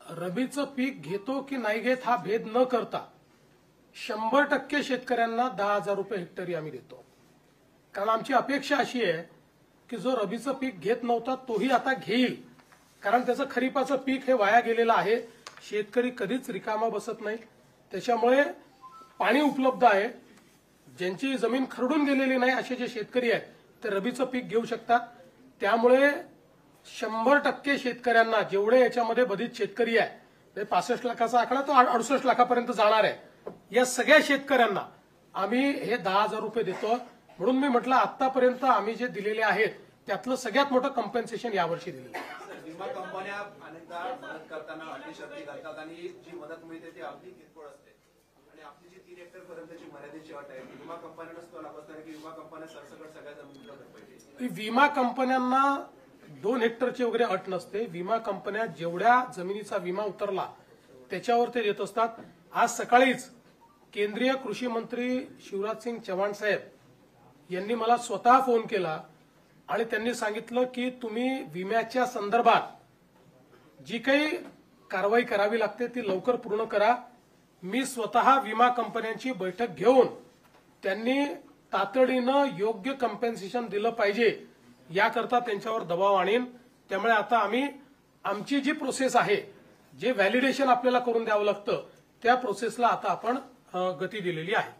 रबीचं पीक घेतो की नाही घेत हा भेद न करता 100% शेतकऱ्यांना 10,000 रुपये हेक्टरी आम्ही देतो. कारण आमची अपेक्षा अशी आहे की जो रबीचं पीक घेत नव्हता तोही आता घेईल, कारण त्याचं खरीपाचं पीक हे वाया गेलेलं आहे. शेतकरी कधीच रिकामा बसत नाही. त्याच्यामुळे पाणी उपलब्ध आहे. ज्यांची जमीन खरडून गेलेली नाही असे जे शेतकरी आहेत ते रबीचं पीक घेऊ शकतात. त्यामुळे 100% शेतकऱ्यांना, जेवढे याच्यामध्ये बाधित शेतकरी आहे, 65 लाखाचा आकडा तो 68 लाखापर्यंत जाणार आहे, या सगळ्या शेतकऱ्यांना आम्ही हे 10,000 रुपये देतो. म्हणून मी म्हटलं आतापर्यंत आम्ही जे दिलेले आहेत त्यातलं सगळ्यात मोठं कॉम्पेन्सेशन यावर्षी दिलेलं आहे. विमा कंपन्या अनेकदा मदत करताना अटी शर्ती घालतात आणि जी मदत मिळते ती अगदी किरकोळ असते, आणि आपली जी 3 हेक्टर पर्यंतची मर्यादेची अट आहे विमा कंपन्यांनाच तो लागत नाही की विमा कंपन्या सरसकट सगळ्या जमिनीला भरपाई. विमा कंपन्यांना 2 हेक्टरची वगैरे अट नसते. विमा कंपन्या जेवढ्या जमिनीचा विमा उतरला त्याच्यावर ते देत असतात. आज सकाळीच केंद्रीय कृषी मंत्री शिवराज सिंग चौहान साहेब यांनी मला स्वतः फोन केला आणि त्यांनी सांगितलं की तुम्ही विम्याच्या संदर्भात जी काही कारवाई करावी लागते ती लवकर पूर्ण करा. मी स्वतः विमा कंपन्यांची बैठक घेऊन त्यांनी तातडीनं योग्य कॉम्पेन्सेशन दिलं पाहिजे याकरता त्यांच्यावर दबाव आणीन. त्यामुळे आता आम्ही आमची जी प्रोसेस आहे, जे व्हॅलिडेशन आपल्याला करून द्यावं लागतं, त्या प्रोसेसला आता आपण गती दिलेली आहे.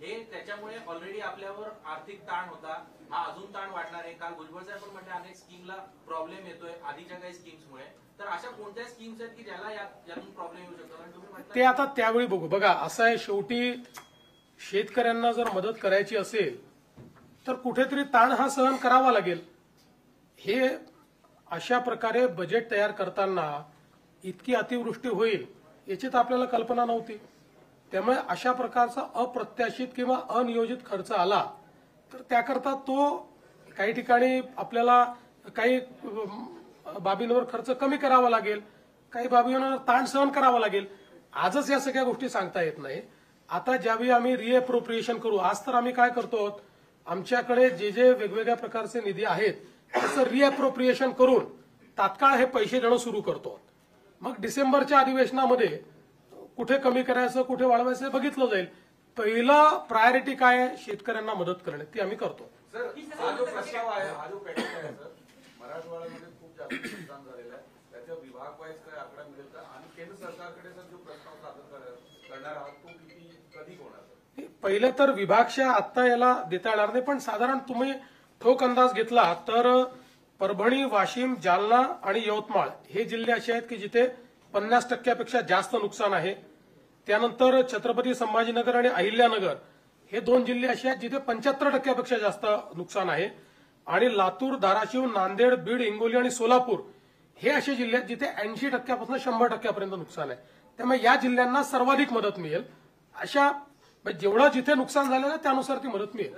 हे त्याच्यामुळे ऑलरेडी आपल्यावर आर्थिक ताण होता, हा अजून ताण वाढणार आहे. काल भुजबळ साहेब पण म्हणजे अनेक स्कीमला प्रॉब्लेम येतोय आधीच्या काही स्कीम्समुळे. तर अशा कोणत्या स्कीम्स आहेत की ज्याला यातून प्रॉब्लेम येऊ शकतो? आणि तुम्ही म्हटलं ते आता त्यावेळी बघू. बघा, असं आहे, शेवटी शेतकऱ्यांना जर मदत करायची असेल तर कुठेतरी ताण हा सहन करावा लागेल. हे अशा प्रकारे बजेट तयार करताना इतकी अतिवृष्टी होईल याची तर आपल्याला कल्पना नव्हती. त्यामुळे अशा प्रकारचा अप्रत्याशित किंवा अनियोजित खर्च आला तर त्याकरता तो काही ठिकाणी आपल्याला काही बाबींवर खर्च कमी करावा लागेल, काही बाबींवर ताण सहन करावा लागेल. आजच या सगळ्या गोष्टी सांगता येत नाही. आता ज्यावेळी आम्ही रिएप्रोप्रिएशन करू, आज तर आम्ही काय करतो, आमच्याकडे जे जे वेगवेगळ्या प्रकारचे निधी आहेत त्याचं रिएप्रोप्रिएशन करून तात्काळ हे पैसे देणं सुरू करतो. मग डिसेंबरच्या अधिवेशनामध्ये कुठे कमी करायचं, कुठे वाढवायचं हे बघितलं जाईल. पहिलं प्रायोरिटी काय आहे, शेतकऱ्यांना मदत करणे, ती आम्ही करतो. सर, हा जो प्रस्ताव आहे, हा जो पॅकेज आहे सर, मराठवाड्यामध्ये खूप जास्त नुकसान झालेलं आहे. त्याच्या विभाग वाईज काय आकडा मिळेल का? आणि केंद्र सरकारकडे सर जो प्रस्ताव सादर करणार आहात तो कधी होणार? पहिलं तर विभागशा आत्ता याला देता येणार नाही, पण साधारण तुम्ही ठोक अंदाज घेतला तर परभणी, वाशिम, जालना आणि यवतमाळ हे जिल्हे असे आहेत की जिथे 50% जास्त नुकसान आहे. त्यानंतर छत्रपती संभाजीनगर आणि अहिल्यानगर हे 2 जिल्हे असे आहेत जिथे 75% जास्त नुकसान आहे. आणि लातूर, धाराशिव, नांदेड, बीड, हिंगोली आणि सोलापूर हे असे जिल्हे आहेत जिथे 80% 100% नुकसान आहे. त्यामुळे या जिल्ह्यांना सर्वाधिक मदत मिळेल. अशा म्हणजे जेवढं जिथे नुकसान झालेलं आहे त्यानुसार ती मदत मिळेल.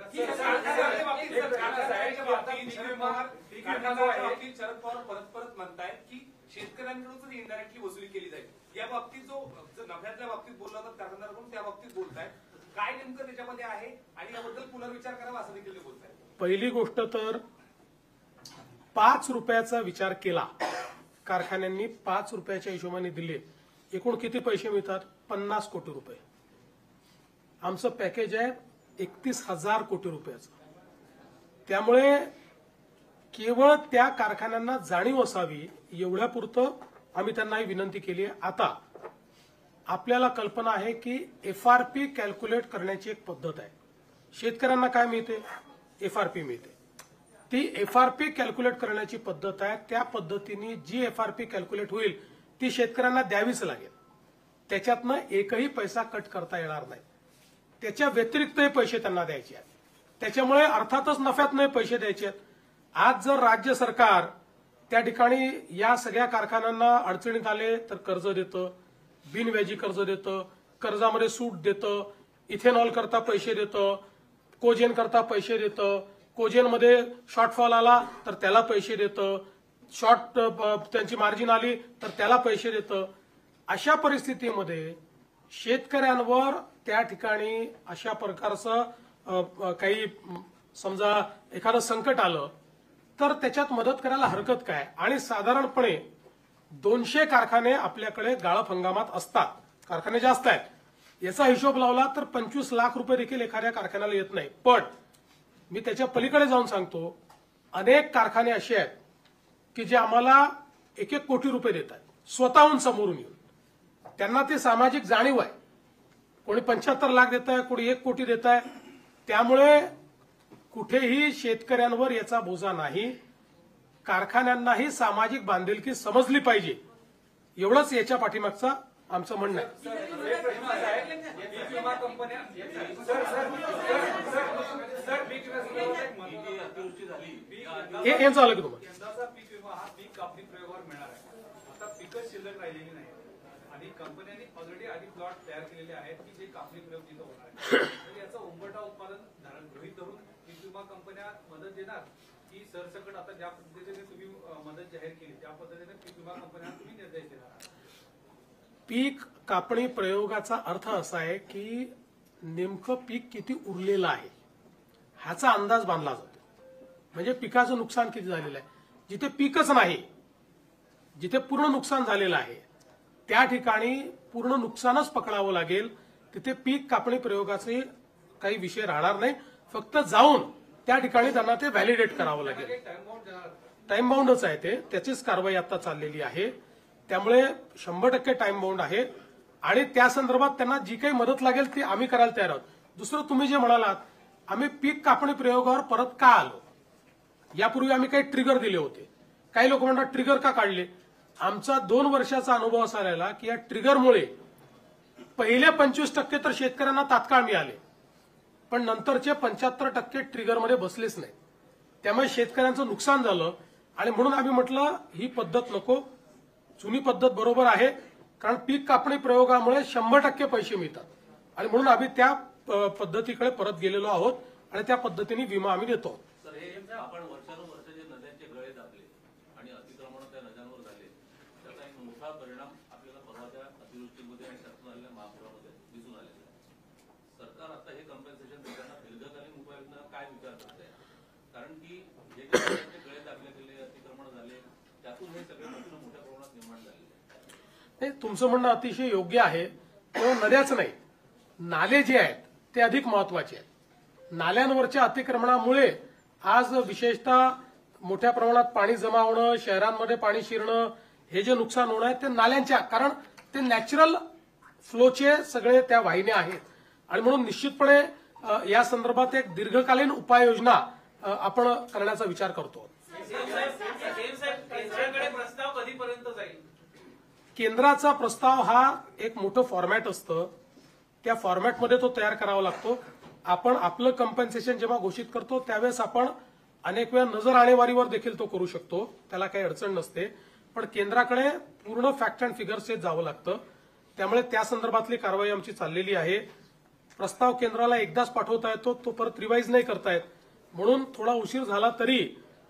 शरद पवार परत म्हणतायत की शेतकऱ्यांकडून इनडायरेक्टली वसुली केली जाईल. या बाबतीत जो नफ्यातल्या बाबतीत बोलला तर कारखानदाराकडून त्या बाबतीत बोलतायत. काय नेमकं त्याच्यामध्ये आहे आणि याबद्दल पुनर्विचार करावा असं देखील ते बोलतायत. पहिली गोष्ट तर 5 रुपयाचा विचार केला, कारखान्यांनी 5 रुपयाच्या हिशोबाने दिले, एकूण किती पैसे मिळतात? 50 कोटी रुपये. आमचं पॅकेज आहे 31,000 कोटी रुपयाचं. त्यामुळे केवळ त्या कारखान्यांना जाणीव असावी एवढ्यापुरतं आम्ही त्यांना ही विनंती केली आहे. आता आपल्याला कल्पना आहे की FRP कॅल्क्युलेट करण्याची एक पद्धत आहे. शेतकऱ्यांना काय मिळते? FRP मिळते. ती FRP कॅल्क्युलेट करण्याची पद्धत आहे. त्या पद्धतीने जी FRP कॅल्क्युलेट होईल ती शेतकऱ्यांना द्यावीच लागेल. त्याच्यातनं एकही पैसा कट करता येणार नाही. त्याच्या व्यतिरिक्तही पैसे त्यांना द्यायचे आहेत. त्याच्यामुळे अर्थातच नफ्यातनंही पैसे द्यायचे आहेत. आज जर राज्य सरकार त्या ठिकाणी या सगळ्या कारखान्यांना अडचणीत आले तर कर्ज देतं, बिनव्याजी कर्ज देतं, कर्जामध्ये सूट देतं, इथेनॉल करता पैसे देतं, कोजेन करता पैसे देतं, कोजेनमध्ये शॉर्टफॉल आला तर त्याला पैसे देतं, त्यांची मार्जिन आली तर त्याला पैसे देतं. अशा परिस्थितीमध्ये शेतकऱ्यांवर त्या ठिकाणी अशा प्रकारचं काही समजा एखादं संकट आलं तर त्याच्यात मदत करायला हरकत काय? आणि साधारणपणे 200 कारखाने आपल्याकडे गाळप हंगामात असतात. कारखाने जास्त आहेत. याचा हिशोब लावला तर 25 लाख रुपये देखील एखाद्या कारखान्याला येत नाही. पण मी त्याच्या पलीकडे जाऊन सांगतो, अनेक कारखाने असे आहेत की जे आम्हाला 1-1 कोटी रुपये देत आहेत स्वतःहून समोरून येऊन. त्यांना ती सामाजिक जाणीव आहे. कोणी 75 लाख देत आहे, कोणी 1 कोटी देत आहे. त्यामुळे कुठेही शेतकऱ्यांवर याचा बोजा नाही. कारखान्यांनाही सामाजिक बांधिलकी समजली पाहिजे, एवढंच याच्या पाठीमागचं आमचं म्हणणं आहे. हे झालं की तुम्हाला यंदाचा पीक विमा हा पीक कापणी प्रयोगावर मिळणार आहे. आता पिकच शिल्लक राहिलेली नाही आणि कंपन्यांनी ऑलरेडी आधी प्लॉट तयार केलेले आहेत की जे कापणी प्रयोग तिथं होणार आहे. तर याचा उंबरठा उत्पादन गृहीत धरून पीक विमा कंपन्या मदत देणार की सरसकट आता ज्या पद्धतीने तुम्ही मदत जाहीर केली त्या पद्धतीने पीक विमा कंपन्यांना तुम्ही निर्देश देणार? पीक कापणी प्रयोगाचा अर्थ असा आहे की नेमकं पीक किती उरलेलं आहे ह्याचा अंदाज बांधला जातो. म्हणजे पिकाचं नुकसान किती झालेलं आहे. जिथे पीकच नाही, जिथे पूर्ण नुकसान झालेलं आहे त्या ठिकाणी पूर्ण नुकसानच पकडावं लागेल. तिथे पीक कापणी प्रयोगाचे काही विषय राहणार नाही. फक्त जाऊन त्या ठिकाणी त्यांना ते व्हॅलिडेट करावं लागेल. टाइम बाउंडच आहे ते, त्याचीच कारवाई आता चाललेली आहे. त्यामुळे 100% टाइम बाउंड आहे आणि त्या संदर्भात त्यांना जी काही मदत लागेल ती आम्ही करायला तयार आहोत. दुसरं तुम्ही जे म्हणालात आम्ही पीक कापणी प्रयोगावर परत का आलो, यापूर्वी आम्ही काही ट्रिगर दिले होते. काही लोक म्हणतात ट्रिगर का काढले. आमचा 2 वर्षाचा अनुभव असा राहिला की या ट्रिगरमुळे पहिले 25% तर शेतकऱ्यांना तात्काळ मिळाले, पण नंतरचे 75% ट्रिगरमध्ये बसलेच नाही. त्यामुळे शेतकऱ्यांचं नुकसान झालं आणि म्हणून आम्ही म्हटलं ही पद्धत नको, जुनी पद्धत बरोबर आहे. कारण पीक कापणी प्रयोगामुळे 100% पैसे मिळतात आणि म्हणून आम्ही त्या पद्धतीकडे परत गेलेलो आहोत आणि त्या पद्धतीने विमा आम्ही देतो. आपण वर्षानुवर्ष जे नद्यांचे गळे दाबले आणि अतिक्रमण त्या नद्यांवर झाले त्याचा एक मोठा परिणाम आपल्याला परवाच्या अतिवृष्टीमध्ये आणि त्यातून आलेल्या महापुरामध्ये दिसून आलेला आहे. सरकार आता हे कॉम्पेन्सेशन देताना दीर्घकालीन उपाययोजना काय विचार करत आहे? कारण की जे नद्यांचे गळे दाबले गेले, अतिक्रमण झाले, त्यातून हे सगळे मोठ्या प्रमाणात निर्माण झालेले आहे. तुमचं म्हणणं अतिशय योग्य आहे. केवळ नद्याच नाही, नाले जे आहेत ते अधिक महत्वाचे आहेत. नाल्यांवरच्या अतिक्रमणामुळे आज विशेषतः मोठ्या प्रमाणात पाणी जमा होणं, शहरांमध्ये पाणी शिरणं, हे जे नुकसान होणं आहे ते नाल्यांच्या, कारण ते नॅचरल फ्लोचे सगळे त्या वाहिन्या आहेत आणि म्हणून निश्चितपणे या संदर्भात एक दीर्घकालीन उपाययोजना आपण करण्याचा विचार करतो. प्रस्ताव कधीपर्यंत जाईल? केंद्राचा प्रस्ताव हा एक मोठं फॉर्मॅट असतं, त्या फॉर्मॅटमध्ये तो तयार करावा लागतो. आपण आपलं कम्पेन्सेशन जेव्हा घोषित करतो त्यावेळेस आपण अनेक वेळा नजर आणेवारीवर देखील तो करू शकतो, त्याला काही अडचण नसते. पण केंद्राकडे पूर्ण फॅक्ट अँड फिगर्स जावं लागतं. त्यामुळे त्या संदर्भातली कारवाई आमची चाललेली आहे. प्रस्ताव केंद्राला एकदाच पाठवता येतो, तो परत रिवाईज नाही करतायत. म्हणून थोडा उशीर झाला तरी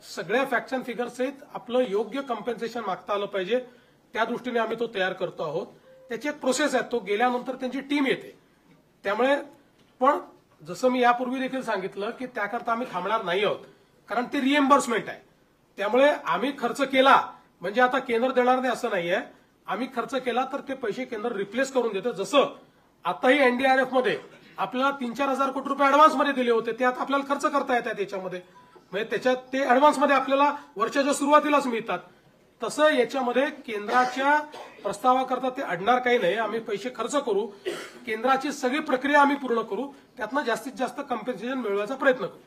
सगळ्या फॅक्ट्स अँड फिगर सहित आपलं योग्य कॉम्पेन्सेशन मागता आलं पाहिजे. त्या दृष्टीने आम्ही तो तयार करतो आहोत. त्याची एक प्रोसेस आहे, तो गेल्यानंतर त्यांची टीम येते. त्यामुळे पण जसं मी यापूर्वी देखील सांगितलं की त्याकरता आम्ही थांबणार नाही आहोत, कारण ते रिएम्बर्समेंट आहे. त्यामुळे आम्ही खर्च केला म्हणजे आता केंद्र देणार नाही असं नाहीये. आम्ही खर्च केला तर ते पैसे केंद्र रिप्लेस करून देतं. जसं आताही एनडीआरएफ मध्ये आपल्याला 3-4 हजार कोटी रुपये ऍडव्हान्स मध्ये दिले होते, ते आता आपल्याला खर्च करता येतात त्याच्यामध्ये. म्हणजे त्याच्यात ते ऍडव्हान्स मध्ये आपल्याला वर्षाच्या सुरुवातीलाच मिळतात. तसं याच्यामध्ये केंद्राच्या प्रस्तावाकरता ते अडणार काही नाही. आम्ही पैसे खर्च करू, केंद्राची सगळी प्रक्रिया आम्ही पूर्ण करू, त्यातनं जास्तीत जास्त कॉम्पेन्सेशन मिळवायचा प्रयत्न करू.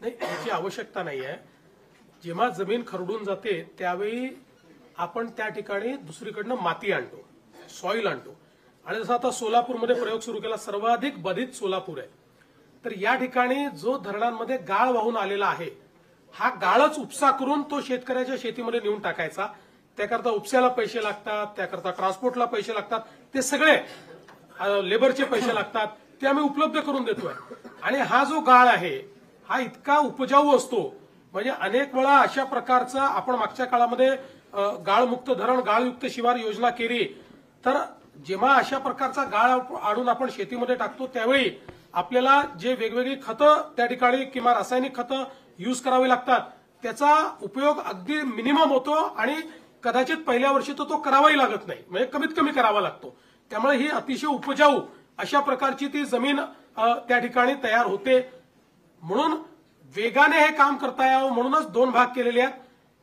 नाही, याची आवश्यकता नाही आहे. जेव्हा जमीन खरडून जाते त्यावेळी आपण त्या ठिकाणी दुसरीकडनं माती आणतो, सॉइल आणतो. आणि जसं आता सोलापूरमध्ये प्रयोग सुरू केला, सर्वाधिक बाधित सोलापूर आहे. तर या ठिकाणी जो धरणांमध्ये गाळ वाहून आलेला आहे, हा गाळच उपसा करून तो शेतकऱ्याच्या शेतीमध्ये नेऊन टाकायचा. त्याकरता उपस्याला पैसे लागतात, त्याकरता ट्रान्सपोर्टला पैसे लागतात, ते सगळे लेबरचे पैसे लागतात, ते आम्ही उपलब्ध करून देतोय. आणि हा जो गाळ आहे हा इतका उपजाऊ असतो, म्हणजे अनेक वेळा अशा प्रकारचा आपण मागच्या काळामध्ये गाळमुक्त धरण, गाळयुक्त शिवार योजना केली. तर जेव्हा अशा प्रकारचा गाळ आणून आपण शेतीमध्ये टाकतो त्यावेळी आपल्याला जे वेगवेगळी खतं त्या ठिकाणी किंवा रासायनिक खतं यूज करावी लागतात, त्याचा उपयोग अगदी मिनिमम होतो आणि कदाचित पहिल्या वर्षी तर तो करावाही लागत नाही, म्हणजे कमीत कमी करावा लागतो. त्यामुळे ही अतिशय उपजाऊ अशा प्रकारची ती जमीन त्या ठिकाणी तयार होते. म्हणून वेगाने हे काम करता यावं म्हणूनच 2 भाग केलेले आहेत.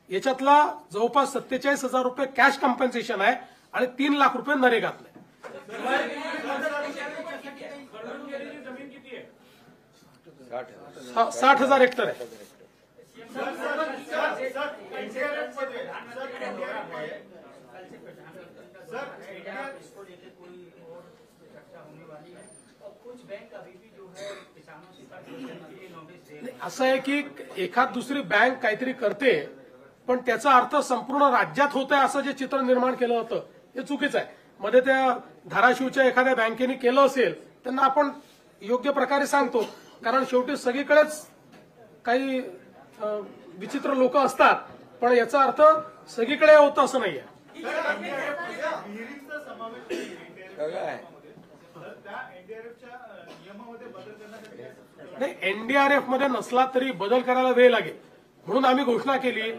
याच्यातला जवळपास 47,000 रुपये कॅश कॉम्पेन्सेशन आहे आणि 3 लाख रुपये नरेगातले. 60,000 हेक्टर आहे. असं आहे की एखाद दुसरी बँक काहीतरी करते, पण त्याचा अर्थ संपूर्ण राज्यात होत आहे असं जे चित्र निर्माण केलं होतं हे चुकीचं आहे. मध्ये त्या धाराशिवच्या एखाद्या बँकेने केलं असेल त्यांना आपण योग्य प्रकारे सांगतो, कारण शेवटी सगळीकडेच काही विचित्र लोक असतात, पण याचा अर्थ सगळीकडे होतं असं नाहीये. नाही, एनडीआरएफ मध्ये नसला तरी बदल करायला वेळ लागेल म्हणून आम्ही घोषणा केली.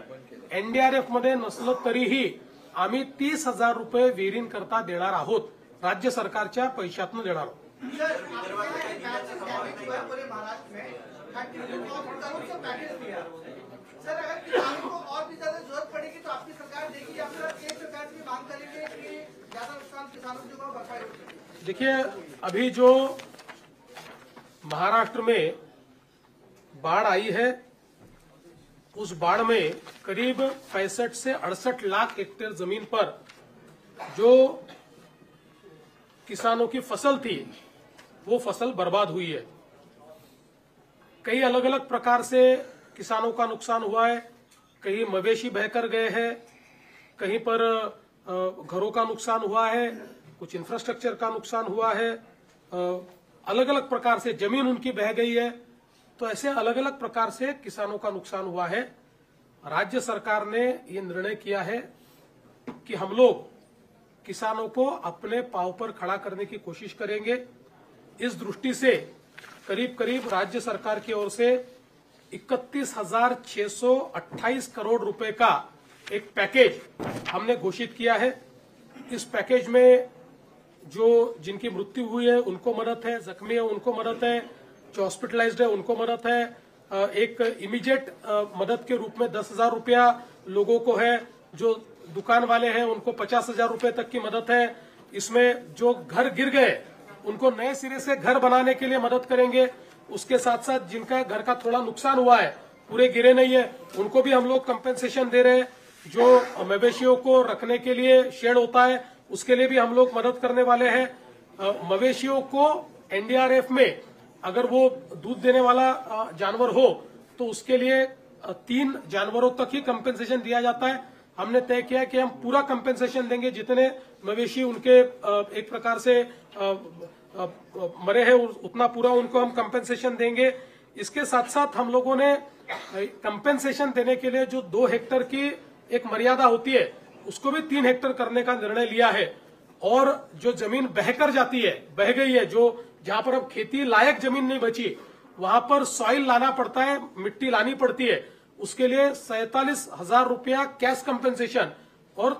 एनडीआरएफ मध्ये नसलं तरीही आम्ही 30,000 रुपये विहिरीं करता देणार आहोत, राज्य सरकारच्या पैशातून देणार आहोत. सर, अगर किसानों को और भी ज्यादा जरूरत पड़ेगी तो आपकी सरकार देगी या फिर केंद्र सरकार की मांग करेंगे कि ज्यादा नुकसान किसानों को भरपाई हो? देखिए, अभी जो महाराष्ट्र में बाढ़ आई है, उस बाढ़ में करीब 65 से 68 लाख हेक्टेयर जमीन पर जो किसानों की फसल थी वो फसल बर्बाद हुई है. कई अलग अलग प्रकार से किसानों का नुकसान हुआ है. कहीं मवेशी बहकर गए हैं, कहीं पर घरों का नुकसान हुआ है, कुछ इंफ्रास्ट्रक्चर का नुकसान हुआ है, अलग अलग प्रकार से जमीन उनकी बह गई है. तो ऐसे अलग अलग प्रकार से किसानों का नुकसान हुआ है. राज्य सरकार ने ये निर्णय किया है कि हम लोग किसानों को अपने पांव पर खड़ा करने की कोशिश करेंगे. इस दृष्टि से करीब करीब राज्य सरकार की ओर से 31,628 करोड़ रुपए का एक पैकेज हमने घोषित किया है. इस पैकेज में जो जिनकी मृत्यु हुई है उनको मदद है, जख्मी है उनको मदद है, जो हॉस्पिटलाइज्ड है उनको मदद है, एक इमीडिएट मदद के रूप में 10,000 रुपया लोगों को है, जो दुकान वाले हैं उनको 50,000 रुपए तक की मदद है. इसमें जो घर गिर गए उनको नए सिरे से घर बनाने के लिए मदद करेंगे. उसके साथ साथ जिनका घर का थोड़ा नुकसान हुआ है, पूरे गिरे नहीं है, उनको भी हम लोग कंपेंसेशन दे रहे हैं. जो मवेशियों को रखने के लिए शेड होता है उसके लिए भी हम लोग मदद करने वाले हैं. मवेशियों को एनडीआरएफ में अगर वो दूध देने वाला जानवर हो तो उसके लिए 3 जानवरों तक ही कंपेंसेशन दिया जाता है। हमने तय किया कि हम पूरा कंपेंसेशन देंगे, जितने मवेशी उनके एक प्रकार से मरे हैं उतना पूरा उनको हम कंपेंसेशन देंगे। इसके साथ साथ हम लोगों ने कंपेंसेशन देने के लिए जो 2 हेक्टेयर की एक मर्यादा होती है उसको भी 3 हेक्टेयर करने का निर्णय लिया है। और जो जमीन बहकर जाती है, बह गई है, जो जहां पर अब खेती लायक जमीन नहीं बची वहां पर सॉइल लाना पड़ता है, मिट्टी लानी पड़ती है, उसके लिए 47,000 रुपया कैश कंपेंसेशन और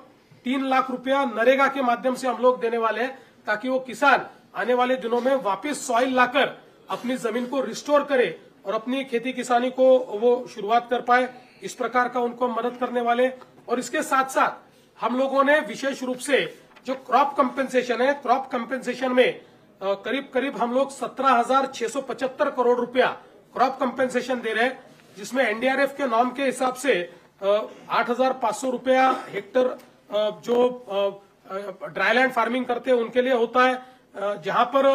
3 लाख रुपया नरेगा के माध्यम से हम लोग देने वाले हैं, ताकि वो किसान आने वाले दिनों में वापस सॉइल लाकर अपनी जमीन को रिस्टोर करे और अपनी खेती किसानी को वो शुरुआत कर पाए। इस प्रकार का उनको मदद करने वाले। और इसके साथ साथ हम लोगों ने विशेष रूप से जो क्रॉप कंपेंसेशन है, क्रॉप कंपेंसेशन में करीब करीब हम लोग 17,675 करोड़ रुपया क्रॉप कंपेंसेशन दे रहे हैं, जिसमें एनडीआरएफ के नॉर्म के हिसाब से 8,500 रुपया हेक्टर जो ड्राईलैंड फार्मिंग करते हैं उनके लिए होता है। जहां पर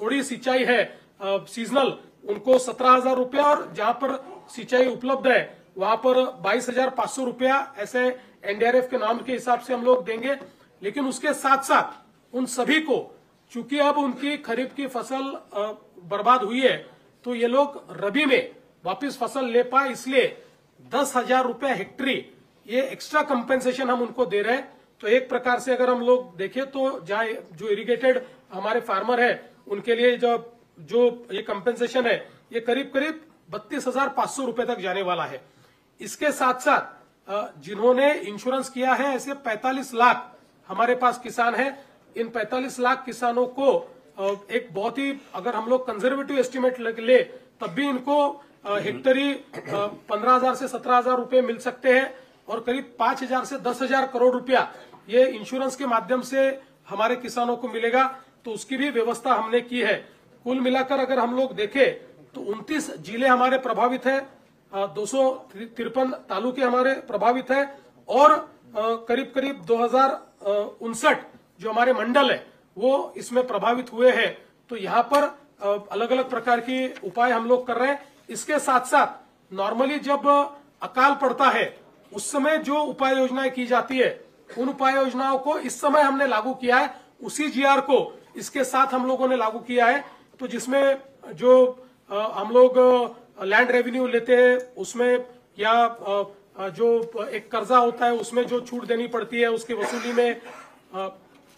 थोड़ी सिंचाई है सीजनल उनको 17,000 रुपया, और जहां पर सिंचाई उपलब्ध है वहां पर 22,500 रुपया ऐसे एनडीआरएफ के नाम के हिसाब से हम लोग देंगे। लेकिन उसके साथ साथ उन सभी को, चूंकि अब उनकी खरीफ की फसल बर्बाद हुई है, तो ये लोग रबी में वापस फसल ले पाए, इसलिए 10,000 रुपया हेक्टरी ये एक्स्ट्रा कंपेंसेशन हम उनको दे रहे हैं। तो एक प्रकार से अगर हम लोग देखें तो जहां जो इरिगेटेड हमारे फार्मर है उनके लिए जो ये कंपेंसेशन है ये करीब करीब 32,500 रुपए तक जाने वाला है। इसके साथ साथ जिन्होंने इंश्योरेंस किया है ऐसे 45 लाख हमारे पास किसान हैं। इन 45 लाख किसानों को एक बहुत ही, अगर हम लोग कंजर्वेटिव एस्टिमेट ले तब भी इनको हेक्टरी 15,000 से 17,000 रुपए मिल सकते हैं, और करीब 5,000 से 10,000 करोड़ रुपया ये इंश्योरेंस के माध्यम से हमारे किसानों को मिलेगा। तो उसकी भी व्यवस्था हमने की है। कुल मिलाकर अगर हम लोग देखें तो 29 जिले हमारे प्रभावित है, 253 तालुके हमारे प्रभावित है, और करीब करीब 2059 जो हमारे मंडल है वो इसमें प्रभावित हुए हैं। तो यहाँ पर अलग अलग प्रकार की उपाय हम लोग कर रहे हैं। इसके साथ साथ नॉर्मली जब अकाल पड़ता है उस समय जो उपाय योजनाएं की जाती है, उन उपाय योजनाओं को इस समय हमने लागू किया है। उसी जीआर को इसके साथ हम लोगों ने लागू किया है। तो जिसमें जो हम लोग लैंड रेवेन्यू लेते हैं उसमें, या जो एक कर्जा होता है उसमें जो छूट देनी पड़ती है उसकी वसूली में,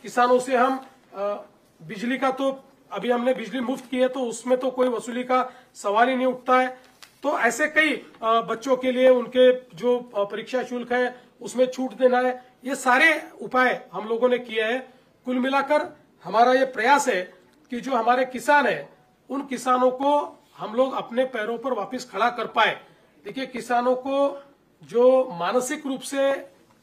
किसानों से हम बिजली का, तो अभी हमने बिजली मुफ्त की है तो उसमें तो कोई वसूली का सवाल ही नहीं उठता है। तो ऐसे कई बच्चों के लिए उनके जो परीक्षा शुल्क है उसमें छूट देना है, ये सारे उपाय हम लोगों ने किए हैं। कुल मिलाकर हमारा ये प्रयास है कि जो हमारे किसान हैं उन किसानों को हम लोग अपने पैरों पर वापस खड़ा कर पाए। देखिए, किसानों को जो मानसिक रूप से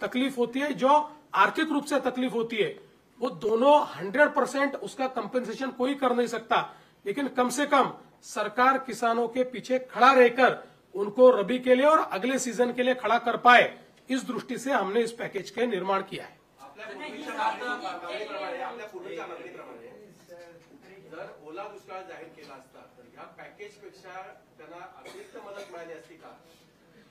तकलीफ होती है, जो आर्थिक रूप से तकलीफ होती है, वो दोनों 100% उसका कंपेंसेशन कोई कर नहीं सकता, लेकिन कम से कम सरकार किसानों के पीछे खड़ा रहकर उनको रबी के लिए और अगले सीजन के लिए खड़ा कर पाए, इस दृष्टि से हमने इस पैकेज का निर्माण किया है। जर ओला दुष्काळ जाहीर केला असता तर ह्या पॅकेजपेक्षा त्यांना अतिरिक्त मदत मिळाली असती का?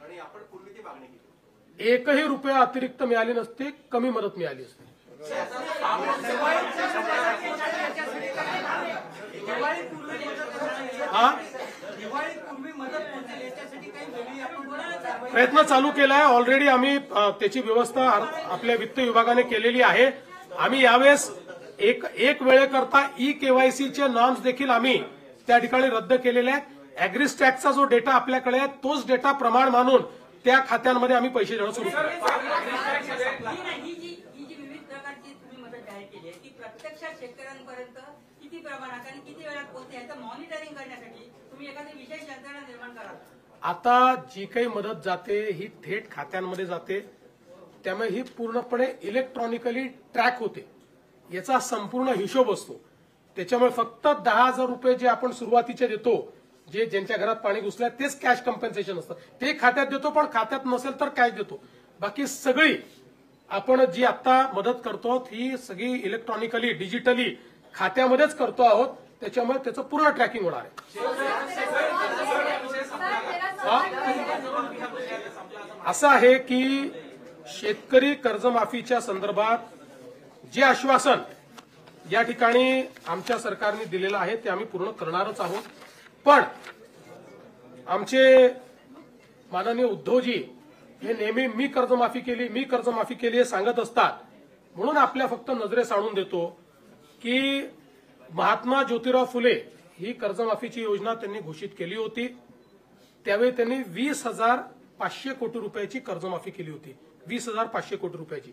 आणि आपण पूर्वी ती मागणी केली, एकही रुपया अतिरिक्त मिळाली नसती, कमी मदत मिळाली असती। प्रयत्न चालू केला आहे ऑलरेडी। आम्ही त्याची व्यवस्था आपल्या वित्त विभागाने केलेली आहे। आम्ही यावेळेस एक वेळेकरता केवायसीचे नॉर्म्स देखील आम्ही त्या ठिकाणी रद्द केलेले आहेत। ऍग्रीज टॅक्सचा जो डेटा आपल्याकडे आहे तोच डेटा प्रमाण मानून त्या खात्यांमध्ये आम्ही पैसे देणं सुरू केलं। प्रत्यक्षात शेतकऱ्यांपर्यंत किती प्रमाणात आणि किती वेळात पोहोचते याचं मॉनिटरिंग करण्यासाठी तुम्ही एखादी विशेष यंत्रणा निर्माण करा। आता जी काही मदत जाते ही थेट खात्यांमध्ये जाते, त्यामुळे ही पूर्णपणे इलेक्ट्रॉनिकली ट्रॅक होते, याचा संपूर्ण हिशोब असतो। त्याच्यामुळे फक्त 10,000 रुपये जे आपण सुरुवातीचे देतो, जे ज्यांच्या घरात पाणी घुसलंय तेच कॅश कंपेन्सेशन असतं, ते खात्यात देतो, पण खात्यात नसेल तर कॅश देतो। बाकी सगळी आपण जी आता मदत करतो ही सगळी इलेक्ट्रॉनिकली डिजिटली खात्यामध्येच करतो आहोत, त्याच्यामुळे त्याचं पूर्ण ट्रॅकिंग होणार आहे. असं आहे की शेतकरी कर्जमाफीच्या संदर्भात जे आश्वासन या ठिकाणी आमच्या सरकारने दिलेलं आहे ते आम्ही पूर्ण करणारच आहोत. पण आमचे माननीय उद्धवजी हे नेहमी मी कर्जमाफी केली हे सांगत असतात. म्हणून आपल्या फक्त नजरेस आणून देतो की महात्मा ज्योतिराव फुले ही कर्जमाफीची योजना त्यांनी घोषित केली होती. त्यावेळी त्यांनी 20,500 कोटी रुपयाची कर्जमाफी केली होती. 20,500 कोटी रुपयाची.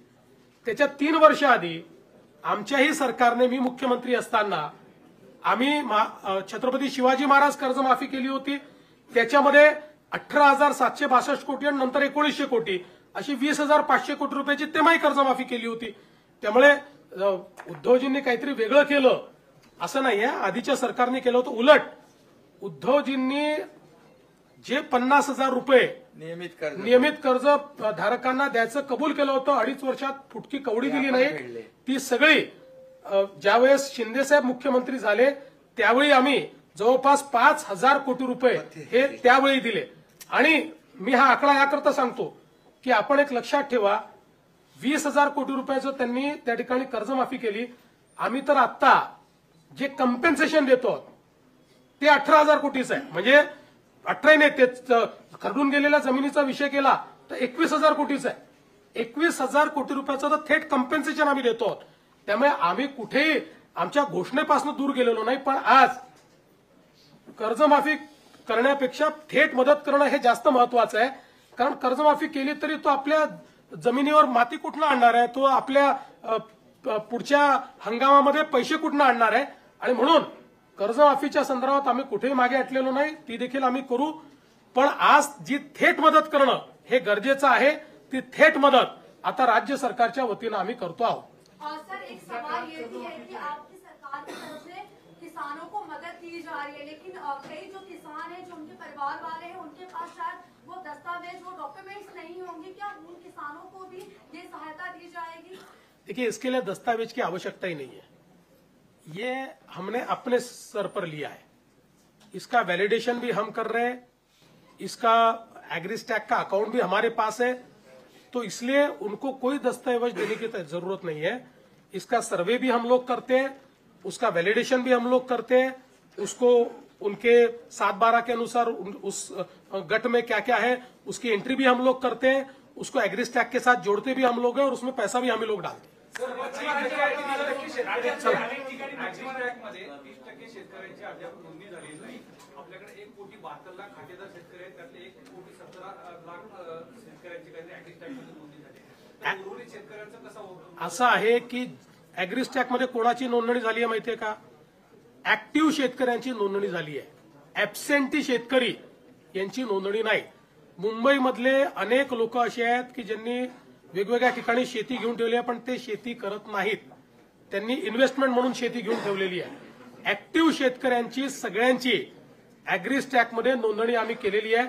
त्याच्या 3 वर्ष आधी आमच्याही सरकारने, मी मुख्यमंत्री असताना आम्ही छत्रपती शिवाजी महाराज कर्जमाफी केली होती. त्याच्यामध्ये 18,762 कोटी आणि नंतर 1900 कोटी अशी 20,500 कोटी रुपयाची तेव्हाही कर्जमाफी केली होती. त्यामुळे उद्धवजींनी काहीतरी वेगळं केलं असं नाहीये. आधीच्या सरकारने केलं होतं उलट. उद्धवजींनी जे 50,000 रुपये नियमित कर्ज धारकांना द्यायचं कबूल केलं होतं, 2.5 वर्षात फुटकी कवडी दिली नाही. ती सगळी ज्यावेळेस शिंदेसाहेब मुख्यमंत्री झाले त्यावेळी आम्ही जवळपास 5,000 कोटी रुपये हे त्यावेळी दिले. आणि मी हा आकडा याकरता सांगतो की आपण एक लक्षात ठेवा, 20,000 कोटी रुपयाचं त्यांनी त्या ठिकाणी कर्जमाफी केली. आम्ही तर आता जे कम्पेन्सेशन देतो ते 18,000 कोटीच आहे. म्हणजे 18 नाही, ते खरडून गेलेल्या जमिनीचा विषय केला तर 21,000 कोटीच आहे. 21,000 कोटी रुपयाचं तर थेट कम्पेन्सेशन आम्ही देतो. त्यामुळे आम्ही कुठेही आमच्या घोषणेपासून दूर गेलेलो नाही. पण आज कर्जमाफी करण्यापेक्षा थेट मदत करणं हे जास्त महत्वाचं आहे. कारण कर्जमाफी केली तरी तो आपल्या जमिनीवर माती कुठनं आणणार आहे, तो आपल्या पुढच्या हंगामामध्ये पैसे कुठनं आणणार आहे. आणि म्हणून कर्जमाफीच्या संदर्भात आम्ही कुठेही मागे हटलेलो नाही, ती देखील आम्ही करू. पण आज जी थेट मदत करणं हे गरजेचं आहे, ती थेट मदत आता राज्य सरकारच्या वतीनं आम्ही करतो आहोत. सर, एक सवाल ये भी है कि आपकी सरकार की तरफ से किसानों को मदद दी जा रही है, लेकिन कई जो किसान हैं, जो उनके परिवार वाले हैं, उनके पास शायद वो दस्तावेज, वो डॉक्यूमेंट्स नहीं होंगे. क्या उन किसानों को भी ये सहायता दी जाएगी? देखिए, इसके लिए दस्तावेज की आवश्यकता ही नहीं है. ये हमने अपने सर पर लिया है. इसका वैलिडेशन भी हम कर रहे हैं. इसका एग्रीस्टैक का अकाउंट भी हमारे पास है. तो इसलिए उनको कोई दस्तावेज देने की जरूरत नहीं है. इसका सर्वे भी हम लोग करते हैं, उसका वैलिडेशन भी हम लोग करते हैं. उसको उनके 7/12 के अनुसार उस गट में क्या क्या है उसकी एंट्री भी हम लोग करते हैं. उसको एग्रीस्टैक के साथ जोड़ते भी हम लोग हैं और उसमें पैसा भी हम लोग डालते हैं. शेतकऱ्यांची अद्याप नोंदणी झालेली नाही. आपल्याकडे 1,72,00,000 खातेदार शेतकरी आहेत, त्यातले 1,17,00,000 शेतकऱ्यांची काहीतरी ऍग्रीस्टॅकमध्ये नोंदणी झाली. उर्वरित शेतकऱ्यांचं कसं होतं? असं आहे की ऍग्रीस्टॅकमध्ये कोणाची नोंदणी झाली आहे माहितीये का? ऍक्टिव्ह शेतकऱ्यांची नोंदणी झाली आहे. ऍबसेंटी शेतकरी यांची नोंदणी नाही. मुंबईमधले अनेक लोक असे आहेत की ज्यांनी वेगवेगळ्या ठिकाणी शेती घेऊन ठेवली आहे, पण ते शेती करत नाहीत. त्यांनी इन्व्हेस्टमेंट म्हणून शेती घेऊन ठेवलेली आहे. ऍक्टिव्ह शेतकऱ्यांची सगळ्यांची ऍग्रीस्टॅकमध्ये नोंदणी आम्ही केलेली आहे.